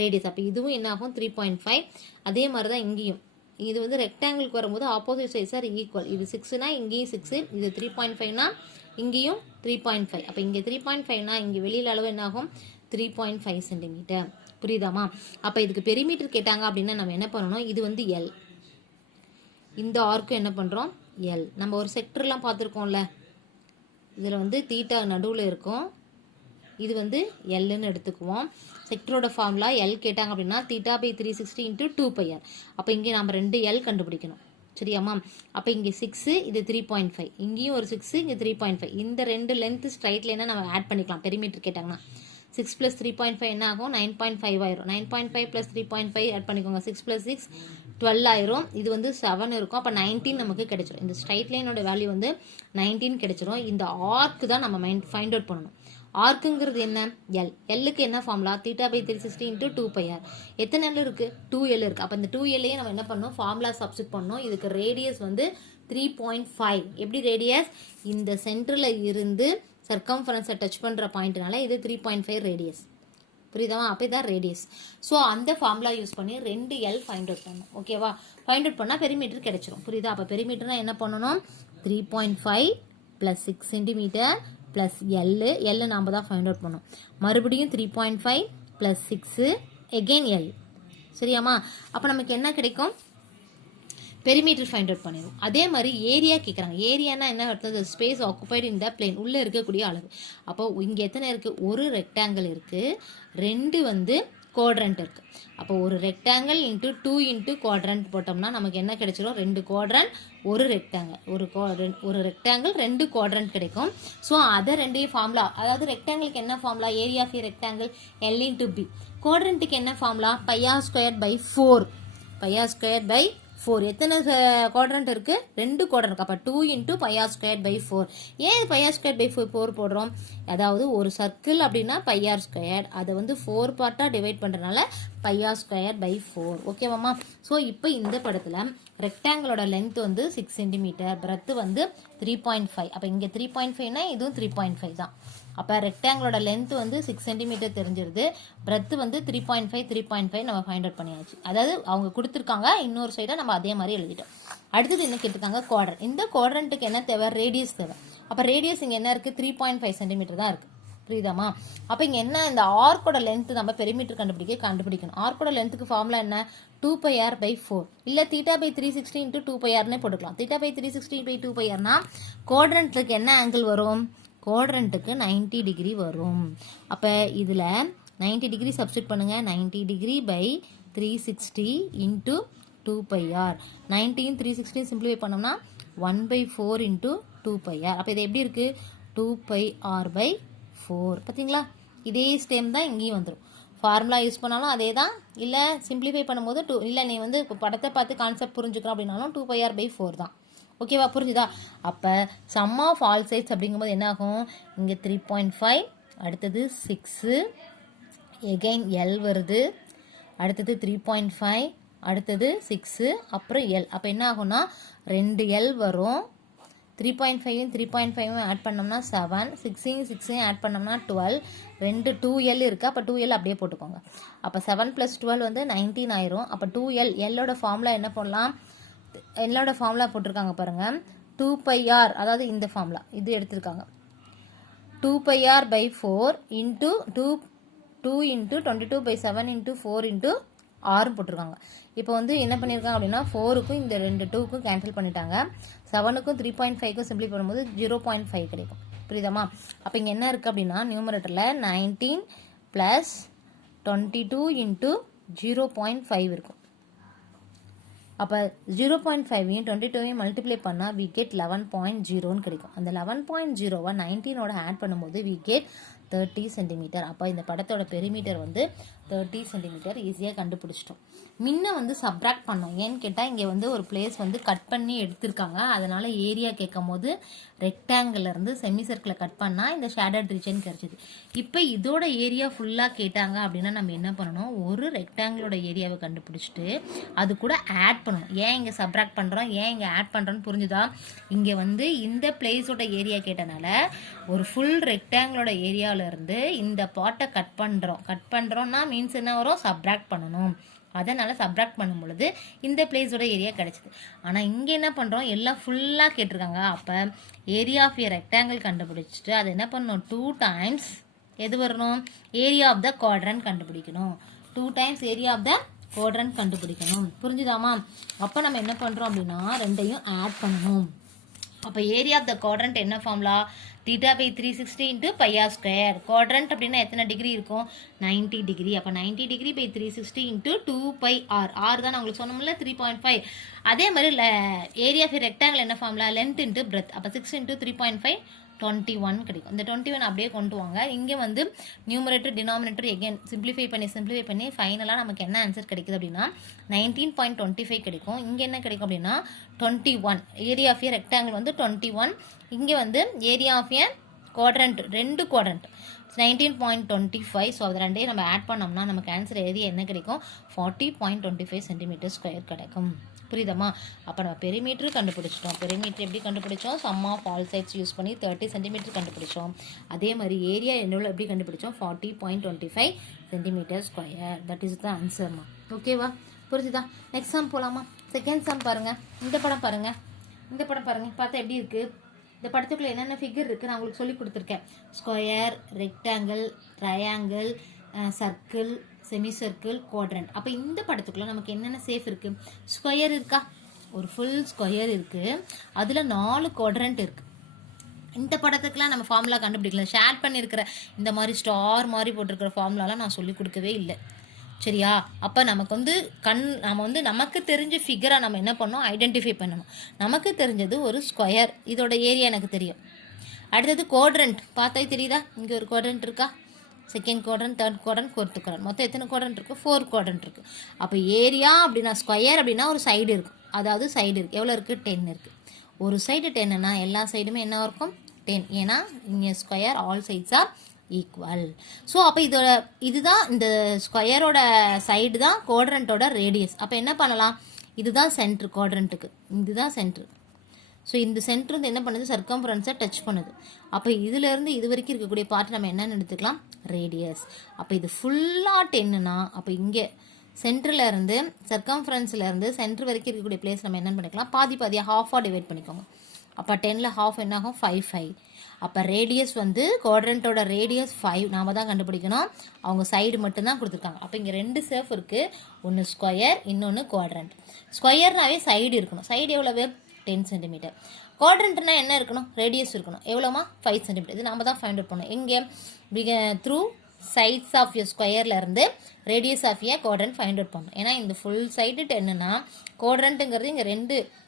ரேடியஸ். அப்போ இதுவும் என்ன ஆகும் 3.5. அதே மாதிரி தான் இங்கேயும். இது வந்து ரெக்டாங்கிளுக்கு வரும்போது ஆப்போசிட் சைட்ஸ் ஆர் ஈக்குவல். இது 6னா இங்கேயும் 6, இது 3.5னா இங்கேயும் 3.5. அப்போ இங்கே 3.5னா இங்கே வெளியில் அளவு என்ன ஆகும் 3.5 சென்டிமீட்டர். புரியுதாமா? அப்போ இதுக்கு பெரிமீட்டர் கேட்டாங்க அப்படின்னா நம்ம என்ன பண்ணணும், இது வந்து எல், இந்த ஆர்க்கு என்ன பண்ணுறோம் எல். நம்ம ஒரு செக்டர்லாம் பார்த்துருக்கோம்ல, இதில் வந்து தீட்டா நடுவில் இருக்கும், இது வந்து எல்லுன்னு எடுத்துக்குவோம். செக்டரோட ஃபார்முலா எல் கேட்டாங்க அப்படின்னா தீட்டா பை 360 இன்ட்டு 2πr. அப்போ இங்கே நம்ம 2 எல் கண்டுபிடிக்கணும். சரியாம்மா? அப்போ இங்கே 6, இது 3.5, இங்கேயும் ஒரு 6, இங்கே 3.5. இந்த 2 லென்த் ஸ்ட்ரைட் லைனை நம்ம ஆட் பண்ணிக்கலாம் பெரிமீட்டர் கேட்டாங்கன்னா. 6 + 3.5 என்ன ஆகும் 9.5 ஆயிரும். 9.5 + 3.5 ஆட் பண்ணிக்கோங்க. 6 + 6 12 ஆயிரும். இது வந்து 7 இருக்கும். அப்போ 19 நமக்கு கிடைச்சிடும். இந்த ஸ்ட்ரைட் லைனோட வேல்யூ வந்து 19 கிடைச்சிடும். இந்த ஆர்க்கு தான் நம்ம ஃபைண்ட் அவுட் பண்ணணும். ஆர்க்குங்கிறது என்ன, எல். எல்லுக்கு என்ன formula, theta by 360 into 2πr. எத்தனை எல் இருக்குது, 2l இருக்குது. அப்போ இந்த 2l நம்ம என்ன பண்ணணும், ஃபார்முலா சப்ஸ்டிட் பண்ணணும். இதுக்கு ரேடியஸ் வந்து 3.5. எப்படி ரேடியஸ், இந்த சென்டரில் இருந்து சர்க்கம்ஃபரன்ஸை டச் பண்ணுற பாயிண்ட்னால இது 3.5 ரேடியஸ். புரியுதா? அப்போ இதான் ரேடியஸ். ஸோ அந்த ஃபார்முலா யூஸ் பண்ணி 2l ஃபைண்ட் அவுட் பண்ணணும். ஓகேவா? ஃபைண்ட் அவுட் பண்ணால் பெரிமீட்டர் கிடைச்சிரும். புரியுதா? அப்போ பெரிமீட்டர்னா என்ன பண்ணணும், 3.5 + 6 சென்டிமீட்டர் ப்ளஸ் எல் நாம் தான் ஃபைண்ட் அவுட் பண்ணோம். மறுபடியும் 3.5 + 6 எகெயின் எல். சரியாம்மா? அப்போ நமக்கு என்ன கிடைக்கும், பெரிமீட்டர் ஃபைண்ட் அவுட் பண்ணிடும். அதே மாதிரி ஏரியா கேட்குறாங்க. ஏரியானா என்ன அர்த்தம், ஸ்பேஸ் ஆக்குபைடு இந்த பிளேன், உள்ளே இருக்கக்கூடிய அளவு. அப்போ இங்கே எத்தனை இருக்குது, ஒரு ரெக்டாங்கிள் இருக்குது, 2 வந்து குவாட்ரண்ட் இருக்குது. அப்போ ஒரு ரெக்டாங்கிள் இன்ட்டு 2 இன்ட்டு குவாட்ரண்ட் போட்டோம்னா நமக்கு என்ன கிடைச்சிடும், 2 குவாட்ரண்ட் ஒரு ரெக்டாங்கிள், ஒரு ரெக்டாங்கிள் 2 குவாட்ரண்ட் கிடைக்கும். ஸோ அதை 2 ஃபார்முலா, அதாவது ரெக்டாங்கிளுக்கு என்ன formula, area of rectangle L into b. குவாட்ரண்ட்டுக்கு என்ன ஃபார்முலா, πr²/4. πr²/4. எத்தனை குவாட்ரண்ட் இருக்குது, 2 குவாட்ரண்ட். அப்போ 2 இன்ட்டு πr²/4. ஏன் πr²/4 போடுறோம், அதாவது ஒரு சர்க்கிள் அப்படின்னா πr², அதை வந்து 4 பார்ட்டாக டிவைட் பண்ணுறதுனால πr²/4. ஓகேவாம்மா? ஸோ இப்போ இந்த படத்தில் ரெக்டாங்கிளோட லென்த் வந்து 6 சென்டிமீட்டர், பிரெத்து வந்து 3.5. அப்போ இங்கே 3.5னா இதுவும் 3.5 தான். அப்போ ரெக்டாங்கிளோட லென்த் வந்து 6 சென்டிமீட்டர் தெரிஞ்சிருது, பிரெத்து வந்து 3.5 நம்ம ஃபைண்ட் அவுட் பண்ணியாச்சு. அதாவது அவங்க கொடுத்துருக்காங்க, இன்னொரு சைடாக நம்ம அதே மாதிரி எழுதிட்டோம். அடுத்தது என்ன கேட்டிருக்காங்க, குவாட்ரண்ட். இந்த குவாட்ரண்ட்டுக்கு என்ன தேவை, ரேடியஸ் தேவை. அப்போ ரேடியஸ் இங்கே என்ன இருக்குது, 3.5 சென்டிமீட்டர் தான் இருக்குது. புரியுதாமா? அப்போ இங்கே என்ன, இந்த ஆர்க்கோட லென்த் நம்ம பெரிமீட்டர் கண்டுபிடிக்கணும். ஆர்க்கோட லென்த்துக்கு ஃபார்முலா என்ன, 2πr/4. இல்லை தீட்டா பை 360 இன்ட்டு 2πrனே போட்டுக்கலாம். தீட்டா பை 360 / 2πrனா குவாட்ரண்ட்டுக்கு என்ன ஆங்கிள் வரும், குவாட்ரண்ட்டுக்கு 90 டிகிரி வரும். அப்போ இதில் 90 டிகிரி சப்ஸ்டிட் பண்ணுங்கள். 90 degree by 360 into 2πr. 90 360 simplify பண்ணோம்னா 1/4 இன்ட்டு 2πr. அப்போ இது எப்படி இருக்குது 2πr/4. பார்த்தீங்களா, இதே ஸ்டெம் தான் இங்கேயும் வந்துடும். ஃபார்முலா யூஸ் பண்ணாலும் அதே தான், இல்லை சிம்பிளிஃபை பண்ணும்போது இல்லை நீ வந்து படத்தை பார்த்து கான்செப்ட் புரிஞ்சுக்கிறோம் அப்படின்னாலும் 2πr/4 தான். ஓகேவா, புரிஞ்சுதா? அப்போ சம் ஆஃப் ஆல் சைட்ஸ் அப்படிங்கும்போது என்ன ஆகும், இங்கே 3.5, அடுத்தது 6, எகைன் எல் வருது, அடுத்தது 3.5, அடுத்தது 6, அப்புறம் எல். அப்போ என்ன ஆகும்னா 2 எல் வரும். 3.5 3.5 ஆட் பண்ணோம்னா 7, 6 ஆட் பண்ணோம்னா 12, 2L இருக்குது. அப்போ 2L அப்படியே போட்டுக்கோங்க. அப்போ 7 + 12 வந்து 19 ஆயிரும். அப்போ 2L, எல்லோட ஃபார்முலா என்ன பண்ணலாம், எல்லோட ஃபார்முலா போட்டிருக்காங்க பாருங்கள், 2πr, அதாவது இந்த ஃபார்முலா இது எடுத்திருக்காங்க. 2πr/4 into 2 into 22/7 into 4 into 6 போட்டிருக்காங்க. இப்போ வந்து என்ன பண்ணியிருக்காங்க அப்படின்னா 4க்கும் இந்த 2க்கும் கேன்சல் பண்ணிட்டாங்க. 7க்கும் 3.5க்கும் சிம்பிளி பண்ணும்போது 0.5 கிடைக்கும். புரியுதாமா? அப்போ இங்கே என்ன இருக்குது அப்படின்னா நியூமரேட்டரில் 19 + 22 இன்ட்டு 0.5 இருக்கும். அப்போ 0.5ஐயும் 22ஐயும் மல்டிப்ளை பண்ணால் we get 11.0ன்னு கிடைக்கும். அந்த 11.0வை 19ஓட ஆட் பண்ணும்போது we get 30 சென்டிமீட்டர். அப்போ இந்த படத்தோட பெரிமீட்டர் வந்து 30 சென்டிமீட்டர் ஈஸியாக கண்டுபிடிச்சிட்டோம். முன்ன வந்து சப்ராக்ட் பண்ணோம். ஏன்னு கேட்டால் இங்கே வந்து ஒரு பிளேஸ் வந்து கட் பண்ணி எடுத்திருக்காங்க. அதனால் ஏரியா கேட்கும் போது ரெக்டாங்கிளிருந்து செமி சர்க்கிளை கட் பண்ணால் இந்த ஷேடட் ரீஜன் கிடச்சிது. இப்போ இதோட ஏரியா ஃபுல்லாக கேட்டாங்க அப்படின்னா நம்ம என்ன பண்ணணும், ஒரு ரெக்டாங்கிளோட ஏரியாவை கண்டுபிடிச்சிட்டு அது கூட ஆட் பண்ணணும். ஏன் இங்கே சப்ராக்ட் பண்ணுறோம், ஏன் இங்கே ஆட் பண்ணுறோன்னு புரிஞ்சுதா? இங்கே வந்து இந்த பிளேஸோட ஏரியா கேட்டனால ஒரு ஃபுல் ரெக்டாங்கிளோட ஏரியாவிலேருந்து இந்த பாட்டை கட் பண்ணுறோம்னா மீன்ஸ் என்ன வரும், சப்ராக்ட் பண்ணணும். அதனால் சப்ராக்ட் பண்ணும் பொழுது இந்த பிளேஸோட ஏரியா கிடச்சிது. ஆனால் இங்கே என்ன பண்ணுறோம், எல்லாம் ஃபுல்லாக கேட்டிருக்காங்க. அப்போ ஏரியா ஆஃப் ஏ ரெக்டாங்கிள் கண்டுபிடிச்சிட்டு அது என்ன பண்ணணும், 2 டைம்ஸ் எது வரணும், ஏரியா ஆஃப் த குவாட்ரண்ட் கண்டுபிடிக்கணும். 2 times area of the quadrant கண்டுபிடிக்கணும். புரிஞ்சுதாமா? அப்போ நம்ம என்ன பண்ணுறோம் அப்படின்னா ரெண்டையும் ஆட் பண்ணணும். அப்போ ஏரியா ஆஃப் த குவாட்ரண்ட் என்ன ஃபார்முலா, θ/360 இன்ட்டு πr². குவாட்ரண்ட் அப்படின்னா எத்தனை டிகிரி இருக்கும், 90 டிகிரி. அப்போ 90 டிகிரி/360 இன்ட்டு 2πr. ஆர் தான் நான் உங்களுக்கு சொன்னோம்ல 3.5. அதே மாதிரி ஏரியா ஆஃப் ரெக்டாங்கிள் என்ன ஃபார்முலா, லென்த் இன்ட்டு பிரெத். அப்போ 6 இன்ட்டு 3.5 21 கிடைக்கும். இந்த 21 அப்படியே கொண்டு வாங்க. இங்கே வந்து நியூமரேட்டர் டினாமினேட்டர் எகெயின் சிம்பிளிஃபை பண்ணி ஃபைனலாக நமக்கு என்ன ஆன்சர் கிடைக்குது அப்படின்னா 19.25 கிடைக்கும். இங்கே என்ன கிடைக்கும் அப்படின்னா 21. ஏரியா ஆஃப் ஏ ரெக்டாங்கிள் வந்து 21. இங்கே வந்து area of a quadrant, 2 quadrant 19.25. So அது ரெண்டையும் நம்ம ஆட் பண்ணோம்னா நமக்கு ஆன்சர் ஏரியா என்ன கிடைக்கும், 40.25 சென்டிமீட்டர்² கிடைக்கும். புரியுதமா? அப்போ நம்ம பெரிமீட்டர் கண்டுபிடிச்சிட்டோம். பெரிமீட்டர் எப்படி கண்டுபிடிச்சோம், sum of all sides use பண்ணி 30 சென்டிமீட்டர் கண்டுபிடிச்சோம். அதே மாதிரி ஏரியா என்னெவ்வளோ எப்படி கண்டுபிடிச்சோம், 40.25 சென்டிமீட்டர்². தட் இஸ் த ஆன்சர்மா. ஓகேவா, புரிஞ்சுதா? நெக்ஸ்ட் சம் போகலாமா? செகண்ட் சம் பாருங்கள். இந்த படம் பாருங்கள், பார்த்தா எப்படி இருக்குது, இந்த படத்துக்குள்ளே என்னென்ன ஃபிகர் இருக்குது நான் உங்களுக்கு சொல்லி கொடுத்துருக்கேன். Square, rectangle, triangle, circle, semi circle, quadrant. அப்போ இந்த படத்துக்குள்ள நமக்கு என்னென்ன சேஃப் இருக்குது, ஸ்கொயர் இருக்கா, ஒரு ஃபுல் ஸ்கொயர் இருக்குது, அதில் 4 குவாட்ரண்ட் இருக்குது. இந்த படத்துக்குலாம் நம்ம ஃபார்முலா கண்டுபிடிக்கலாம். ஷேர் பண்ணியிருக்கிற இந்த மாதிரி ஸ்டார் மாதிரி போட்டிருக்கிற ஃபார்முலாலாம் நான் சொல்லி கொடுக்கவே இல்லை. சரியா? அப்போ நமக்கு வந்து நம்ம வந்து நமக்கு தெரிஞ்ச ஃபிகரை நம்ம என்ன பண்ணோம், ஐடென்டிஃபை பண்ணணும். நமக்கு தெரிஞ்சது ஒரு ஸ்கொயர், இதோட ஏரியா எனக்கு தெரியும். அடுத்தது குவாட்ரண்ட், பார்த்தா தெரியுதா, இங்கே ஒரு குவாட்ரண்ட் இருக்கா, second quadrant, third quadrant, fourth quadrant, மொத்தம் எத்தனை குவாட்ரண்ட் இருக்குது, 4 குவாட்ரண்ட் இருக்குது. அப்போ ஏரியா அப்படின்னா ஸ்கொயர் அப்படின்னா ஒரு சைடு இருக்கும், அதாவது சைடு இருக்குது, எவ்வளோ இருக்குது, 10 இருக்குது. ஒரு சைடு 10னா எல்லா சைடுமே என்ன இருக்கும், 10. ஏன்னா இங்கே square all sides are equal. So அப்போ இதுதான் இந்த ஸ்கொயரோட சைடு தான் குவாட்ரண்ட்டோட ரேடியஸ். அப்போ என்ன பண்ணலாம், இதுதான் சென்ட்ரு, குவாட்ரண்ட்டுக்கு இதுதான் சென்ட்ரு. ஸோ இந்த சென்டர் வந்து என்ன பண்ணுது, சர்க்கம்ஃபரன்ஸை டச் பண்ணுது. அப்போ இதுலேருந்து இது வரைக்கும் இருக்கக்கூடிய பார்ட் நம்ம என்னென்னு எடுத்துக்கலாம், ரேடியஸ். அப்போ இது ஃபுல்லாக 10னா அப்போ இங்கே சென்டரில் இருந்து சர்க்கம்ஃபரன்ஸ்லேருந்து சென்டர் வரைக்கும் இருக்கக்கூடிய பிளேஸ் நம்ம என்னென்னு பண்ணிக்கலாம், பாதியாக ஹாஃபாக டிவைட் பண்ணிக்கோங்க. அப்போ 10ல் ஹாஃப் என்ன ஆகும், 5. அப்போ ரேடியஸ் வந்து குவாட்ரண்ட்டோட ரேடியஸ் 5 நாம் தான் கண்டுபிடிக்கணும். அவங்க சைடு மட்டும்தான் கொடுத்துருக்காங்க. அப்போ இங்கே 2 சேஃப் இருக்குது, ஒன்று ஸ்கொயர், இன்னொன்று குவாட்ரண்ட். ஸ்கொயர்னாவே சைடு இருக்கணும். சைடு எவ்வளவு, 10 சென்டிமீட்டர். குவாட்ரண்ட்னா என்ன இருக்கணும், ரேடியஸ் இருக்கணும். எவ்வளோமா, 5 சென்டிமீட்டர். இது நம்ம தான் ஃபைண்ட் அவுட் பண்ணணும். எங்கே த்ரூ சைட்ஸ் ஆஃப் ஸ்கொயர்லேருந்து radius of a quadrant find out பண்ணணும். ஏன்னா இந்த ஃபுல் சைடு 10னா குவாட்ரண்ட்டுங்கிறது இங்கே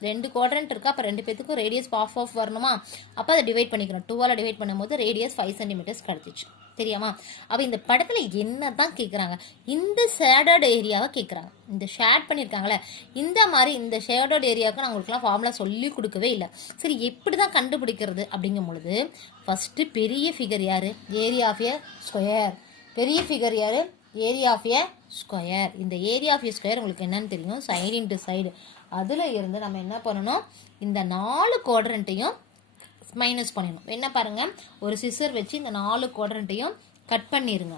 ரெண்டு குவாட்ரண்ட் இருக்கா, அப்போ 2 பேத்துக்கும் ரேடியஸ் ஆஃப் வரணுமா, அப்போ அதை டிவைட் பண்ணிக்கணும். 2ஆல் டிவைட் பண்ணும்போது ரேடியஸ் 5 சென்டிமீட்டர்ஸ் கிடச்சிச்சு. தெரியாமா? அப்போ இந்த படத்தில் என்ன தான் கேட்குறாங்க, இந்த ஷேடட் ஏரியாவை கேட்குறாங்க. இந்த ஷேட் பண்ணியிருக்காங்களே இந்த மாதிரி இந்த ஷேடட் ஏரியாவுக்கு நான் உங்களுக்குலாம் ஃபார்முலா சொல்லி கொடுக்கவே இல்லை. சரி எப்படி தான் கண்டுபிடிக்கிறது அப்படிங்கும் பொழுது ஃபஸ்ட்டு பெரிய ஃபிகர் யார், ஏரியா ஆஃப் ஏ ஸ்கொயர். பெரிய ஃபிகர் யார், ஏரியா ஆஃப் ஏ ஸ்கொயர். இந்த ஏரியா ஆஃப் ஏ ஸ்கொயர் உங்களுக்கு என்னன்னு தெரியும், சைடு இன்ட்டு சைடு. அதில் இருந்து நம்ம என்ன பண்ணணும், இந்த 4 குவாட்ரண்ட்டையும் மைனஸ் பண்ணிடணும். என்ன பாருங்கள், ஒரு சிசர் வச்சு இந்த 4 குவாட்ரண்ட்டையும் கட் பண்ணிடுங்க.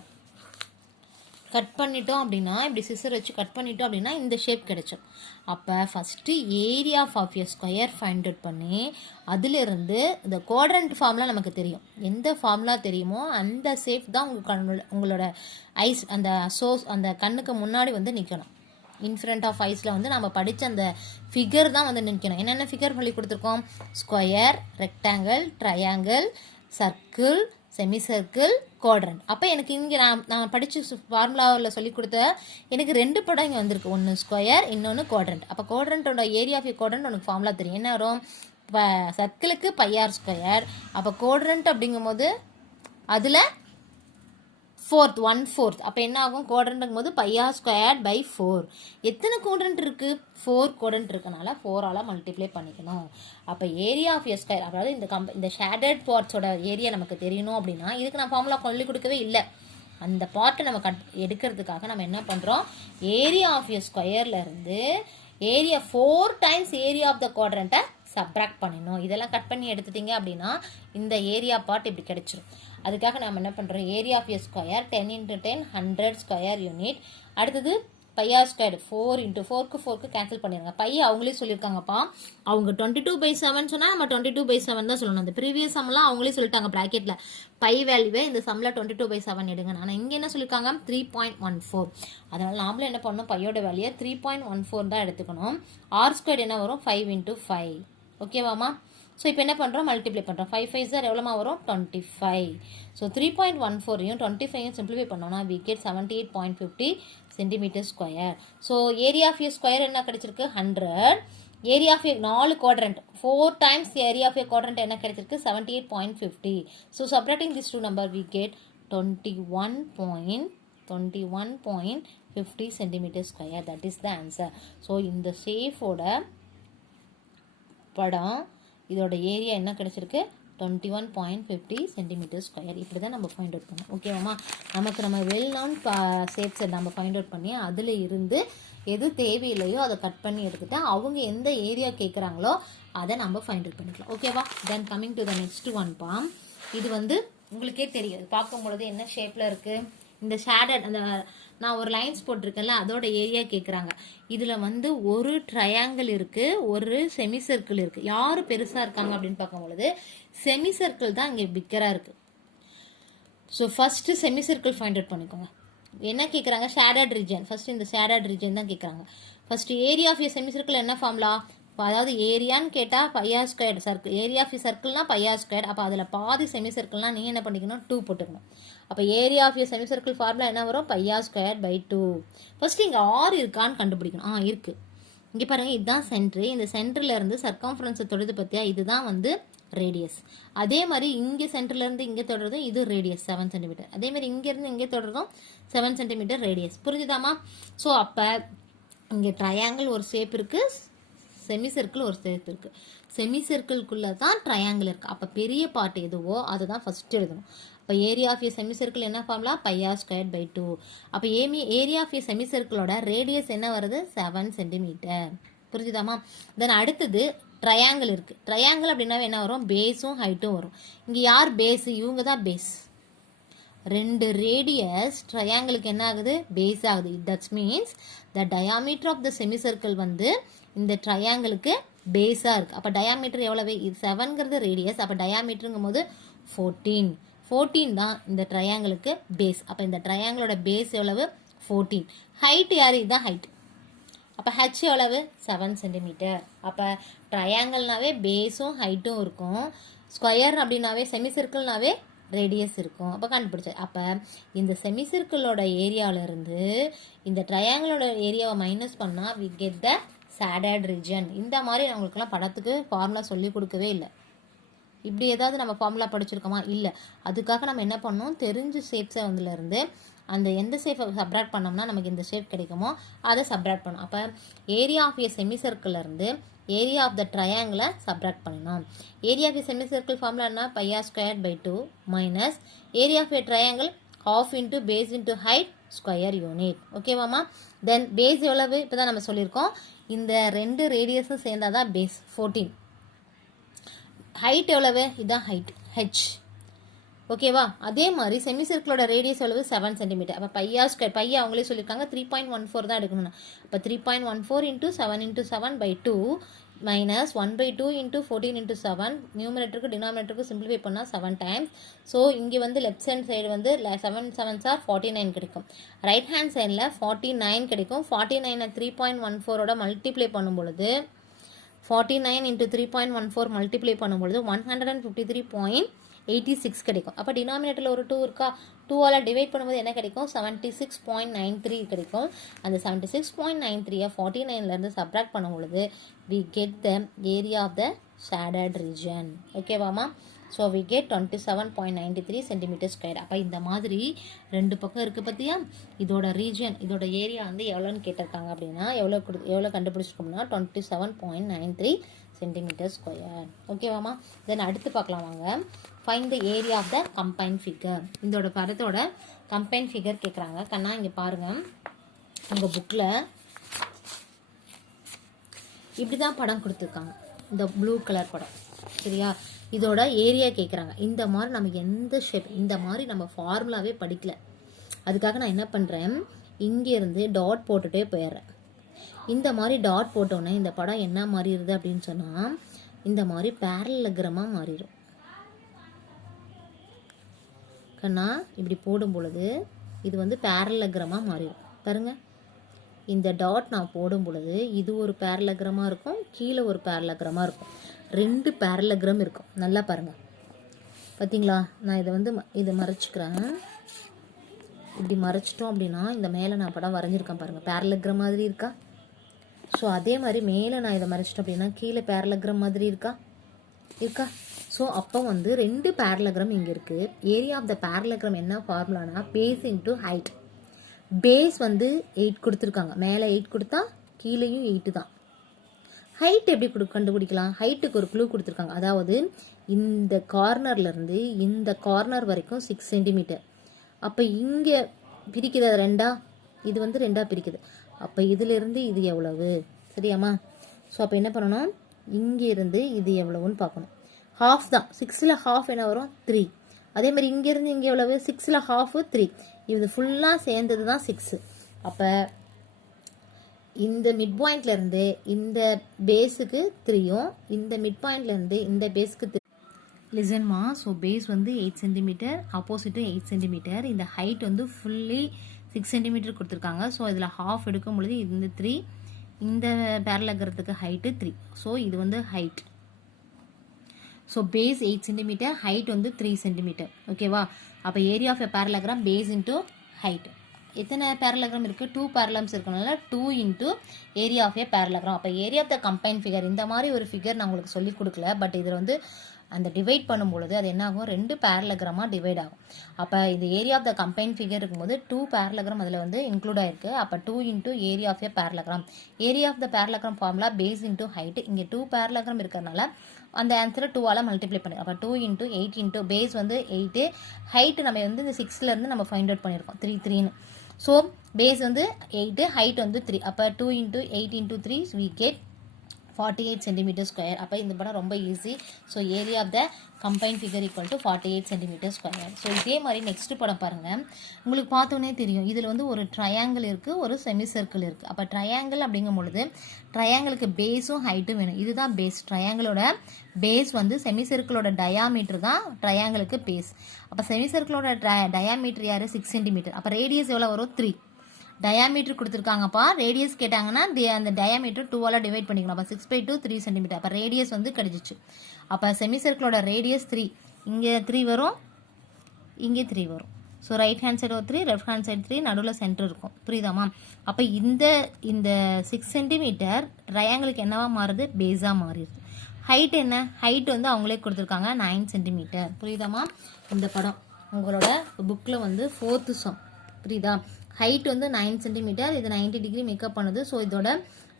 கட் பண்ணிட்டோம் அப்படின்னா இப்படி சிசர் வச்சு கட் பண்ணிட்டோம் அப்படின்னா இந்த ஷேப் கிடைச்சோம். அப்போ first area of a square find out பண்ணி அதிலிருந்து இந்த குவாட்ரண்ட் ஃபார்முலா நமக்கு தெரியும். எந்த ஃபார்முலா தெரியுமோ அந்த ஷேப் தான் உங்களோட ஐஸ் அந்த சோர்ஸ் அந்த கண்ணுக்கு முன்னாடி வந்து நிற்கணும். இன்ஃப்ரண்ட் ஆஃப் ஐஸில் வந்து நம்ம படித்த அந்த ஃபிகர் தான் வந்து நிற்கணும். என்னென்ன ஃபிகர் சொல்லி கொடுத்துருக்கோம், square, rectangle, triangle, circle, semi circle, quadrant. அப்போ எனக்கு இங்கே நான் படித்த ஃபார்முலாவில் சொல்லி கொடுத்த எனக்கு 2 படம் இங்கே வந்திருக்கு. ஒன்று ஸ்கொயர், இன்னொன்று குவாட்ரண்ட். அப்போ குவாட்ரண்ட்டோட ஏரியா ஆஃப் குவாட்ரண்ட் உனக்கு ஃபார்முலா தெரியும். என்ன வரும், சர்க்கிளுக்கு πr ஸ்கொயர். அப்போ குவாட்ரண்ட் அப்படிங்கும்போது அதில் 1/4. அப்போ என்ன ஆகும், குவாட்ரண்ட்டுங்கும் போது πr ஸ்கொயர் பை 4. எத்தனை குவாட்ரண்ட் இருக்குது, 4 குவாட்ரண்ட் இருக்கனால 4ஆல் மல்டிப்ளை பண்ணிக்கணும். அப்போ ஏரியா ஆஃப் ஏ ஸ்கொயர், அதாவது இந்த ஷேடட் பார்ட்ஸோட ஏரியா நமக்கு தெரியணும் அப்படின்னா இதுக்கு நான் ஃபார்முலா சொல்லி கொடுக்கவே இல்லை. அந்த பார்ட்டை நம்ம எடுக்கிறதுக்காக நம்ம என்ன பண்ணுறோம், ஏரியா ஆஃப் ஏ ஸ்கொயர்லேருந்து area 4 times area of the குவாட்ரண்ட்டை சப்ராக்ட் பண்ணிடணும். இதெல்லாம் கட் பண்ணி எடுத்துட்டீங்க அப்படின்னா இந்த ஏரியா பார்ட் இப்படி கிடைச்சிரும். அதுக்காக நம்ம என்ன பண்ணுறோம், area of a square 10 × 10 100 square unit. அடுத்தது πr ஸ்கொயர் 4 × 4க்கு கேன்சல் பண்ணிடுங்க. அவங்களே சொல்லியிருக்காங்கப்பா, அவங்க 22/7 சொன்னால் நம்ம 22/7 தான் சொல்லணும். அந்த ப்ரீவியஸ் சம்லாம் அவங்களே சொல்லிட்டாங்க ப்ராக்கெட்டில் வேல்யூவே இந்த சம்மில் 22/7 எடுங்க. ஆனால் இங்கே என்ன சொல்லியிருக்காங்க 3.14. அதனால் நாமளும் என்ன பண்ணணும், பையோட வேல்யூ 3.14 தான் எடுத்துக்கணும். ஆர் ஸ்கொயர் என்ன வரும் 5 × 5. ஓகேவாமா? ஸோ இப்போ என்ன பண்ணுறோம், மல்டிப்ளை பண்ணுறோம். 5 5 சார் எவ்வளோமா வரும் 25. ஸோ 3.14ஐயும் 25ஐயும் சிம்பிளிஃபை பண்ணோம்னா we get 78.50 centimetre square. So area of a square என்ன கிடைச்சிருக்கு 100. Area of a 4 quadrant 4 times area of a quadrant என்ன கிடைச்சிருக்கு 78.50. So subtracting this 2 number we get 21.50 centimetre square. That is the answer. So இந்த ஷேஃபோட படம் இதோட area என்ன கிடைச்சிருக்கு 21.50 சென்டிமீட்டர் ஸ்கொயர். இப்படி தான் நம்ம ஃபைண்ட் அவுட் பண்ணோம். ஓகேவாமா? நம்ம வெல் நோன் ஷேப்ஸை நம்ம ஃபைண்ட் அவுட் பண்ணி அதில் இருந்து எது தேவையில்லையோ அதை கட் பண்ணி எடுத்துட்டு அவங்க எந்த ஏரியா கேட்குறாங்களோ அதை நம்ம ஃபைண்ட் அவுட் பண்ணிக்கலாம். ஓகேவா? Then coming to the next ஒன்ப்பா. இது வந்து உங்களுக்கே தெரியும், பார்க்கும் பொழுது என்ன ஷேப்பில் இருக்குது, இந்த ஷேடட் அந்த நான் ஒரு லைன்ஸ் போட்டிருக்கேன்ல அதோட ஏரியா கேட்குறாங்க. இதில் வந்து ஒரு ட்ரையாங்கிள் இருக்குது, ஒரு செமி சர்க்கிள் இருக்குது. யார் பெருசாக இருக்காங்க அப்படின்னு பார்க்கும்பொழுது செமி சர்க்கிள் தான் இங்கே பிக்கராக இருக்குது. So first semicircle find out பண்ணிக்கோங்க. என்ன கேட்குறாங்க, ஷேடட் ரீஜன். ஃபஸ்ட்டு இந்த ஷேடட் ரீஜன் தான் கேட்குறாங்க. First area of a semi circle என்ன ஃபார்முலா, அதாவது ஏரியான்னு கேட்டால் πr square. Circle area of சர்க்கிள்னா πr ஸ்கொயர். அப்போ அதில் பாதி செமி சர்க்கிள்னா நீங்கள் என்ன பண்ணிக்கணும் 2 போட்டுக்கணும். அப்போ area of a semi circle formula என்ன வரும் πr ஸ்கொயர் பை 2. ஃபஸ்ட்டு இங்கே ஆர் இருக்கான்னு கண்டுபிடிக்கணும். இருக்குது. இங்கே பாருங்கள், இதுதான் சென்ட்ரு. இந்த சென்டரில் இருந்து சர்க்கம்ஃபரன்ஸை தொடுது பார்த்தியா, இதுதான் வந்து ரேடியஸ். அதே மாதிரி இங்கே சென்டர்லேருந்து இங்கே தொடர்றதும் இது ரேடியஸ் 7 சென்டிமீட்டர். அதே மாதிரி இங்கேருந்து இங்கே தொடர்றதும் 7 சென்டிமீட்டர் ரேடியஸ். புரிஞ்சுதாமா? ஸோ அப்போ இங்கே ட்ரையாங்கிள் ஒரு ஷேப் இருக்குது, செமி சர்க்கிள் ஒரு ஷேப் இருக்குது. செமி சர்க்கிள்குள்ளே தான் ட்ரையாங்கிள் இருக்குது. அப்போ பெரிய பார்ட் எதுவோ அதை தான் ஃபஸ்ட்டு எழுதணும். இப்போ area of a semi circle என்ன ஃபார்முலா πr ஸ்கொயர் பை 2. அப்போ ஏரியா ஆஃப் ஏ செமி சர்க்கிளோட ரேடியஸ் என்ன வருது 7 சென்டிமீட்டர். புரிஞ்சுதாமா? தென் அடுத்தது ட்ரையாங்கிள் இருக்குது. ட்ரையாங்கிள் அப்படின்னாவே என்ன வரும், பேஸும் ஹைட்டும் வரும். இங்கே யார் பேஸு, இவங்க தான் பேஸ். 2 ரேடியஸ் ட்ரையாங்கிளுக்கு என்ன ஆகுது, பேஸ் ஆகுது. That's means the diameter of the semi circle வந்து இந்த ட்ரையாங்கிளுக்கு பேஸாக இருக்குது. அப்போ டயாமீட்டர் எவ்வளவு, இது 7ங்கிறது ரேடியஸ். அப்போ டயாமீட்டருங்கும் போது 14 தான் இந்த ட்ரையாங்கிளுக்கு பேஸ். அப்போ இந்த ட்ரையாங்கிளோட பேஸ் எவ்வளவு 14. ஹைட் யார், இதுதான் ஹைட். அப்போ ஹச் எவ்வளவு 7 சென்டிமீட்டர். அப்போ ட்ரையாங்கிள்னாவே பேஸும் ஹைட்டும் இருக்கும். ஸ்கொயர் அப்படின்னாவே செமி சர்க்கிள்னாவே ரேடியஸ் இருக்கும். அப்போ கண்டுபிடிச்சது. அப்போ இந்த செமிசர்க்கிளோட ஏரியாவிலேருந்து இந்த ட்ரையாங்கிளோட ஏரியாவை மைனஸ் பண்ணால் we get the shaded region. இந்த மாதிரி நான் உங்களுக்குலாம் படத்துக்கு ஃபார்முலா சொல்லி கொடுக்கவே இல்லை. இப்படி ஏதாவது நம்ம ஃபார்முலா படிச்சிருக்கோமா? இல்லை. அதுக்காக நம்ம என்ன பண்ணோம், தெரிஞ்ச ஷேப்ஸை வந்துலேருந்து அந்த எந்த ஷேப்பை சப்ராக்ட் பண்ணோம்னா நமக்கு இந்த ஷேப் கிடைக்குமோ அதை சப்ராக்ட் பண்ணணும். அப்போ ஏரியா ஆஃப் ஏ செமிசர்க்கிள்லேருந்து ஏரியா ஆஃப் த ட்ரையாங்கிளை சப்ராக்ட் பண்ணணும். Area of a semicircle formula என்ன? πr² minus area of a triangle half into base into height square unit. ஓகேவாம்மா? தென் பேஸ் எவ்வளவு இப்போ தான் நம்ம சொல்லியிருக்கோம். இந்த 2 ரேடியஸும் சேர்ந்தால் தான் பேஸ் 14. ஹைட் எவ்வளவு? இதுதான் ஹைட் h. ஓகேவா? அதே மாதிரி செமிசர்க்கிளோட ரேடியஸ் எவ்வளவு? 7 சென்டிமீட்டர். அப்போ πr², பை அவங்களே சொல்லியிருக்காங்க 3.14 தான் எடுக்கணும்னு. அப்போ 3.14 into 7 into 7/2 minus 1/2 into 14 into 7. நியூமரேட்டருக்கு டினாமினேட்டருக்கு சிம்பிளிஃபை பண்ணால் 7 டைம்ஸ். ஸோ இங்கே வந்து லெஃப்ட் ஹேண்ட் சைடு வந்து 7 7s are 49 கிடைக்கும். ரைட் ஹேண்ட் சைடில் 49 கிடைக்கும். 49 3.14ஓட மல்டிப்ளை பண்ணும் பொழுது 49 இன்ட்டு 3.14 மல்டிப்ளை பண்ணும்பொழுது 153.86 கிடைக்கும். அப்போ டினாமினேட்டரில் ஒரு 2 இருக்கா? 2ஆல் டிவைட் பண்ணும்போது என்ன கிடைக்கும்? 76.93 கிடைக்கும். அந்த 76.93 49லேருந்து சப்ராக்ட் பண்ணும்பொழுது we get the area of the shaded region. ஓகேவாமா? So we get 27.93 centimetre square. அப்போ இந்த மாதிரி 2 பக்கம் இருக்குது பார்த்தியா? இதோட ரீஜன், இதோட ஏரியா வந்து எவ்வளோன்னு கேட்டிருக்காங்க அப்படின்னா எவ்வளோ கண்டுபிடிச்சிருக்கோம்னா 27.93 சென்டிமீட்டர் ஸ்கொயர். ஓகேவாமா? தென் அடுத்து பார்க்கலாம் வாங்க. Find the area of the combine figure. இதோட படத்தோட கம்பைன் ஃபிகர் கேட்குறாங்க. கண்ணா இங்கே பாருங்கள், உங்கள் புக்கில் இப்படி தான் படம் கொடுத்துருக்காங்க. இந்த ப்ளூ கலர் படம், சரியா? இதோட ஏரியா கேட்குறாங்க. இந்த மாதிரி நம்ம எந்த ஷேப், இந்த மாதிரி நம்ம ஃபார்முலாவே படிக்கல. அதுக்காக நான் என்ன பண்ணுறேன், இங்கேருந்து டாட் போட்டுகிட்டே போயிடுறேன். இந்த மாதிரி டாட் போட்டோன்னே இந்த படம் என்ன மாறிடுது அப்படின்னு சொன்னால் இந்த மாதிரி பேரலகிராமாக மாறிடும். கண்ணா இப்படி போடும் பொழுது இது வந்து பேரலகிராமாக மாறிடும். பாருங்கள், இந்த டாட் நான் போடும் பொழுது இது ஒரு பேரலகிராமாக இருக்கும், கீழே ஒரு பேரலகிராமாக இருக்கும். 2 பேரலகிராம் இருக்கும். நல்லா பாருங்கள், பார்த்தீங்களா? நான் இதை வந்து இதை மறைச்சிக்கிறேன். இப்படி மறைச்சிட்டோம் அப்படின்னா இந்த மேலே நான் படம் வரைஞ்சிருக்கேன் பாருங்கள், பேரலகிராம் மாதிரி இருக்கா? ஸோ அதே மாதிரி மேலே நான் இதை மறைச்சிட்டோம் அப்படின்னா கீழே பேரலகிராம் மாதிரி இருக்கா? ஸோ அப்போ வந்து 2 பேரலகிராம் இங்கே இருக்குது. ஏரியா ஆஃப் த பேரலகிராம் என்ன ஃபார்முலானா பேஸ் இன்ட்டு ஹைட். பேஸ் வந்து 8 கொடுத்துருக்காங்க, மேலே 8 கொடுத்தா கீழேயும் 8 தான். ஹைட் எப்படி கண்டுபிடிக்கலாம்? ஹைட்டுக்கு ஒரு க்ளூ கொடுத்துருக்காங்க. அதாவது இந்த கார்னர்லேருந்து இந்த கார்னர் வரைக்கும் 6 சென்டிமீட்டர். அப்போ இங்கே பிரிக்குது 2ஆ, இது வந்து 2ஆக பிரிக்குது. அப்போ இதிலிருந்து இது எவ்வளவு, சரியாம்மா? ஸோ அப்போ என்ன பண்ணணும், இங்கேருந்து இது எவ்வளவுன்னு பார்க்கணும். ஹாஃப் தான், 6ல் ஹாஃப் என்ன வரும்? 3. அதே மாதிரி இங்கேருந்து இங்கே எவ்வளவு? 6ல் ஹாஃபு 3. இது ஃபுல்லாக சேர்ந்தது தான் 6. அப்போ இந்த மிட் பாயிண்ட்லேருந்து இந்த பேஸுக்கு 3யும் இந்த மிட் பாயிண்ட்லேருந்து இந்த பேஸுக்கு 3. லிசன்மா, ஸோ பேஸ் வந்து 8 சென்டிமீட்டர், ஆப்போசிட்டும் 8 சென்டிமீட்டர். இந்த ஹைட் வந்து ஃபுல்லி 6 சென்டிமீட்டர் கொடுத்துருக்காங்க. ஸோ இதில் ஹாஃப் எடுக்கும் பொழுது இந்த 3, இந்த பேரலகிராத்துக்கு ஹைட்டு 3. ஸோ இது வந்து height. So base 8 centimetre, height வந்து 3 சென்டிமீட்டர். ஓகேவா? அப்போ area of a parallelogram base into height. எத்தனை பேரலகிராம் இருக்குது? 2 பேரலம்ஸ் இருக்கனால 2 into area of a parallelogram. அப்போ area of the combine figure, இந்த மாதிரி ஒரு ஃபிகர் நான் உங்களுக்கு சொல்லி கொடுக்கல. பட் இதில் வந்து அந்த டிவைட் பண்ணும்பொழுது அது என்ன ஆகும்? 2 பேரலகிராமாக டிவைட் ஆகும். அப்போ இது area of the combine figure இருக்கும்போது 2 பேரலகிராம் அதில் வந்து இன்க்ளூட் ஆயிருக்கு. அப்போ 2 into area of a parallelogram. Area of the parallelogram formula base into height. இங்கே 2 பேரலகிராம் இருக்கிறதுனால அந்த ஆன்சரை 2ஆல் மல்டிப்ளை பண்ணி, அப்போ 2 இன்ட்டு 8 இன்ட்டு பேஸ் வந்து 8, ஹைட்டு நம்ம வந்து இந்த 6லேருந்து நம்ம ஃபைண்ட் அவுட் பண்ணியிருக்கோம் 3 ஸோ பேஸ் வந்து 8, ஹைட் வந்து 3. அப்போ 2 into 8 into 3 we get 48 centimetre square. அப்போ இந்த படம் ரொம்ப easy. So area of the combine figure equal to 48 centimetre square. So இதே மாதிரி நெக்ஸ்ட் படம் பாருங்கள், உங்களுக்கு பார்த்தோன்னே தெரியும். இதில் வந்து ஒரு ட்ரையாங்கிள் இருக்குது, ஒரு செமி சர்க்கிள் இருக்குது. அப்போ ட்ரையாங்கிள் அப்படிங்கும் பொழுது ட்ரையாங்கிளுக்கு பேஸும் ஹைட்டும் வேணும். இதுதான் பேஸ். ட்ரையாங்கிளோட பேஸ் வந்து செமி சர்க்கிளோட டயாமீட்டர் தான் ட்ரையாங்கிளுக்கு பேஸ். அப்போ செமி சர்க்கிளோட டயாமீட்டர் யார்? 6 சென்டிமீட்டர். அப்போ ரேடியஸ் எவ்வளோ வரும்? 3. டயாமீட்டர் கொடுத்துருக்காங்கப்பா, ரேடியஸ் கேட்டாங்கன்னா அந்த டயாமீட்டர் 2ஆல் டிவைட் பண்ணிக்கணும். அப்போ 6/2 3 சென்டிமீட்டர். அப்போ ரேடியஸ் வந்து கிடைச்சிச்சு. அப்போ செமி சர்க்கிளோட ரேடியஸ் 3, இங்கே 3 வரும், இங்கே 3 வரும். ஸோ ரைட் ஹேண்ட் சைடு ஒரு 3, லெஃப்ட் ஹேண்ட் சைடு 3, நடுவில் சென்டர் இருக்கும். புரியுதாமா? அப்போ இந்த 6 சென்டிமீட்டர் ட்ரையாங்கிளுக்கு என்னவா மாறுது? பேஸாக மாறிடுது. ஹைட் என்ன? ஹைட் வந்து அவங்களே கொடுத்துருக்காங்க 9 சென்டிமீட்டர். புரியுதாமா? இந்த படம் உங்களோட புக்கில் வந்து 4th சம். புரியுதா? ஹைட் வந்து 9 சென்டிமீட்டர், இது 90 டிகிரி மேக்கப் பண்ணுது. ஸோ இதோட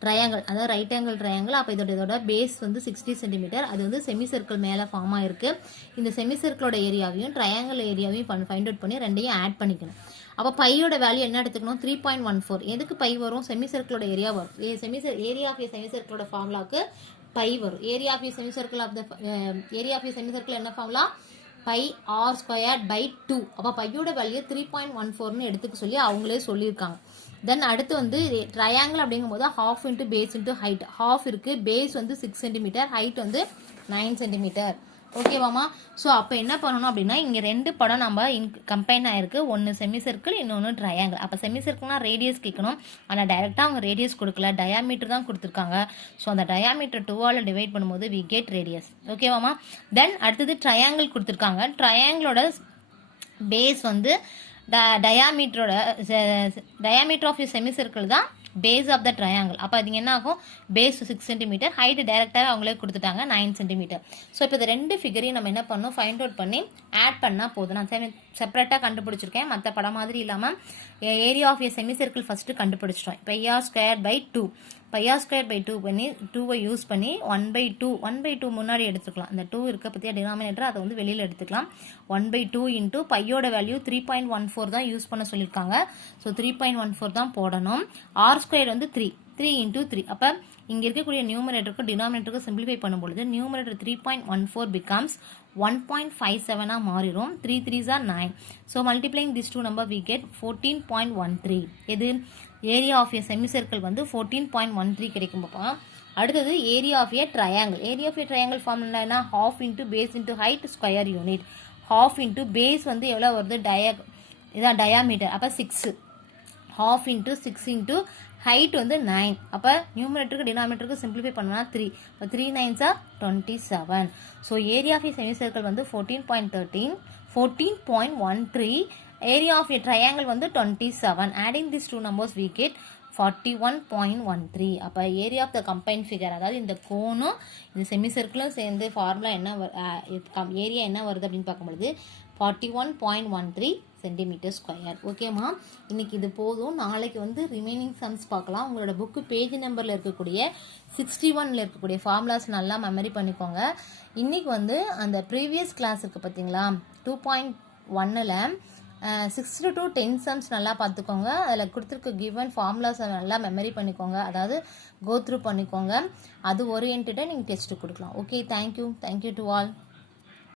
ட்ரையாங்கிள், அதாவது ரைட் ஆங்கிள் ட்ரையாங்கிள். அப்போ இதோட பேஸ் வந்து 60 சென்டிமீட்டர். அது வந்து செமி சர்க்கிள் மேலே ஃபார்ம் ஆயிருக்கு. இந்த செமி சர்க்கிளோட ஏரியாவையும் ட்ரையாங்கிள் ஏரியாவையும் ஃபைண்ட் அவுட் பண்ணி ரெண்டையும் ஆட் பண்ணிக்கணும். அப்போ பையோட வேல்யூ என்ன எடுத்துக்கணும்? 3.14. எதுக்கு பை வரும்? செமி சர்க்கிளோட ஏரியா வரும். ஏரியா ஆஃப் செமி சர்க்கிளோட ஃபார்முலாக்கு பை வரும். ஏரியா ஆஃப் செமி சர்க்கிள் என்ன formula? Pi r square by 2. அப்போ பையோட வேல்யூ 3.14ன்னு எடுத்துக்க சொல்லி அவங்களே சொல்லியிருக்காங்க. தென் அடுத்து வந்து ட்ரையாங்கிள் அப்படிங்கும் போது half into base into height. half இருக்கு, பேஸ் வந்து 6 சென்டிமீட்டர், ஹைட் வந்து 9 சென்டிமீட்டர். ஓகேவாமா? ஸோ அப்போ என்ன பண்ணணும் அப்படின்னா, இங்கே 2 படம் நம்ம கம்பைன் ஆயிருக்கு. ஒன்று செமி சர்க்கிள், இன்னொன்று ட்ரையாங்கிள். அப்போ செமி சர்க்கிள்னா ரேடியஸ் கேட்கணும். ஆனால் டைரெக்டாக அவங்க ரேடியஸ் கொடுக்கல, டயாமீட்டர் தான் கொடுத்துருக்காங்க. ஸோ அந்த டயாமீட்டர் 2ஆல் டிவைட் பண்ணும்போது வி கெட் ரேடியஸ். ஓகேவாமா? தென் அடுத்தது ட்ரையாங்கிள் கொடுத்துருக்காங்க. ட்ரையாங்கிளோட பேஸ் வந்து டயாமீட்டர் ஆஃப் செமி சர்க்கிள் தான் பேஸ் ஆஃப் த ட்ரையாங்கிள். அப்போ அது என்ன ஆகும்? பேஸ் 6 சென்டிமீட்டர், ஹைட் டைரெக்டாக அவங்களே கொடுத்துட்டாங்க 9 சென்டிமீட்டர். ஸோ இப்போ இந்த 2 ஃபிகரையும் நம்ம என்ன பண்ணணும்? ஃபைண்ட் அவுட் பண்ணி ஆட் பண்ணால் போதும். நான் செப்பரேட்டாக கண்டுபிடிச்சிருக்கேன், மற்ற படம் மாதிரி இல்லாமல். Area of semi circle first கண்டுபிடிச்சிட்டோம். இப்போ r square by 2, r square by 2 பண்ணி 2வை யூஸ் பண்ணி 1/2 முன்னாடி எடுத்துக்கலாம். அந்த 2 இருக்க பற்றியா டினாமினேட்டர், அதை வந்து வெளியில் எடுத்துக்கலாம். 1/2 இன்ட்டு பையோட வேல்யூ 3.14 தான் யூஸ் பண்ண சொல்லியிருக்காங்க. ஸோ 3.14 தான் போடணும். ஆர் ஸ்கொயர் வந்து 3 இன்ட்டு 3. அப்போ இங்கே இருக்கக்கூடிய நியூமரேட்டருக்கு டினாமினேட்டருக்கு சிம்பிளிஃபை பண்ணும்பொழுது நியூமரேட்டர் 3.14 பிகம்ஸ் 1.57 மாறிடும். 3 3s are 9. So multiplying this 2 number we get 14.13. எது? ஏரியா ஆஃப் செமி சர்க்கிள் வந்து 14.13 கிடைக்கும். பாப்பா அடுத்தது area of triangle. Area of triangle formula என்ன? half into base into height square unit. half into base வந்து எவ்வளோ வருது? இதான் டயாமீட்டர். அப்போ 6. half into 6 into ஹைட் வந்து 9. அப்போ நியூமரேட்டருக்கு டினாமினேட்டருக்கு சிம்பிளிஃபை பண்ணோம்னா 3. இப்போ 3 9s are 27. So area of semi circle வந்து 14.13. ஏரியா ஆஃப் ட்ரையாங்கிள் வந்து 27. Adding this 2 numbers we get 41.13. அப்போ area of the combine figure, அதாவது இந்த கோனும் இந்த செமி சர்க்கிளும் சேர்ந்து ஃபார்முலா என்ன ஏரியா என்ன வருது அப்படின்னு பார்க்கும்பொழுது 41.13 சென்டிமீட்டர் ஸ்கொயர். ஓகேம்மா, இன்னைக்கு இது போதும். நாளைக்கு வந்து ரிமைனிங் சம்ஸ் பார்க்கலாம். உங்களோட புக்கு பேஜ் நம்பரில் இருக்கக்கூடிய 61ல் இருக்கக்கூடிய ஃபார்முலாஸ் நல்லா மெமரி பண்ணிக்கோங்க. இன்னைக்கு வந்து அந்த ப்ரீவியஸ் கிளாஸ் இருக்குது பார்த்தீங்களா, 2.1ல் 6 to 10 சம்ஸ் நல்லா பார்த்துக்கோங்க. அதில் கொடுத்துருக்க கிவன் ஃபார்முலாஸை நல்லா மெமரி பண்ணிக்கோங்க, அதாவது கோ த்ரூ பண்ணிக்கோங்க. அது ஓரியன்டாக நீங்கள் டெஸ்ட்டு கொடுக்கலாம். Okay, thank you to all.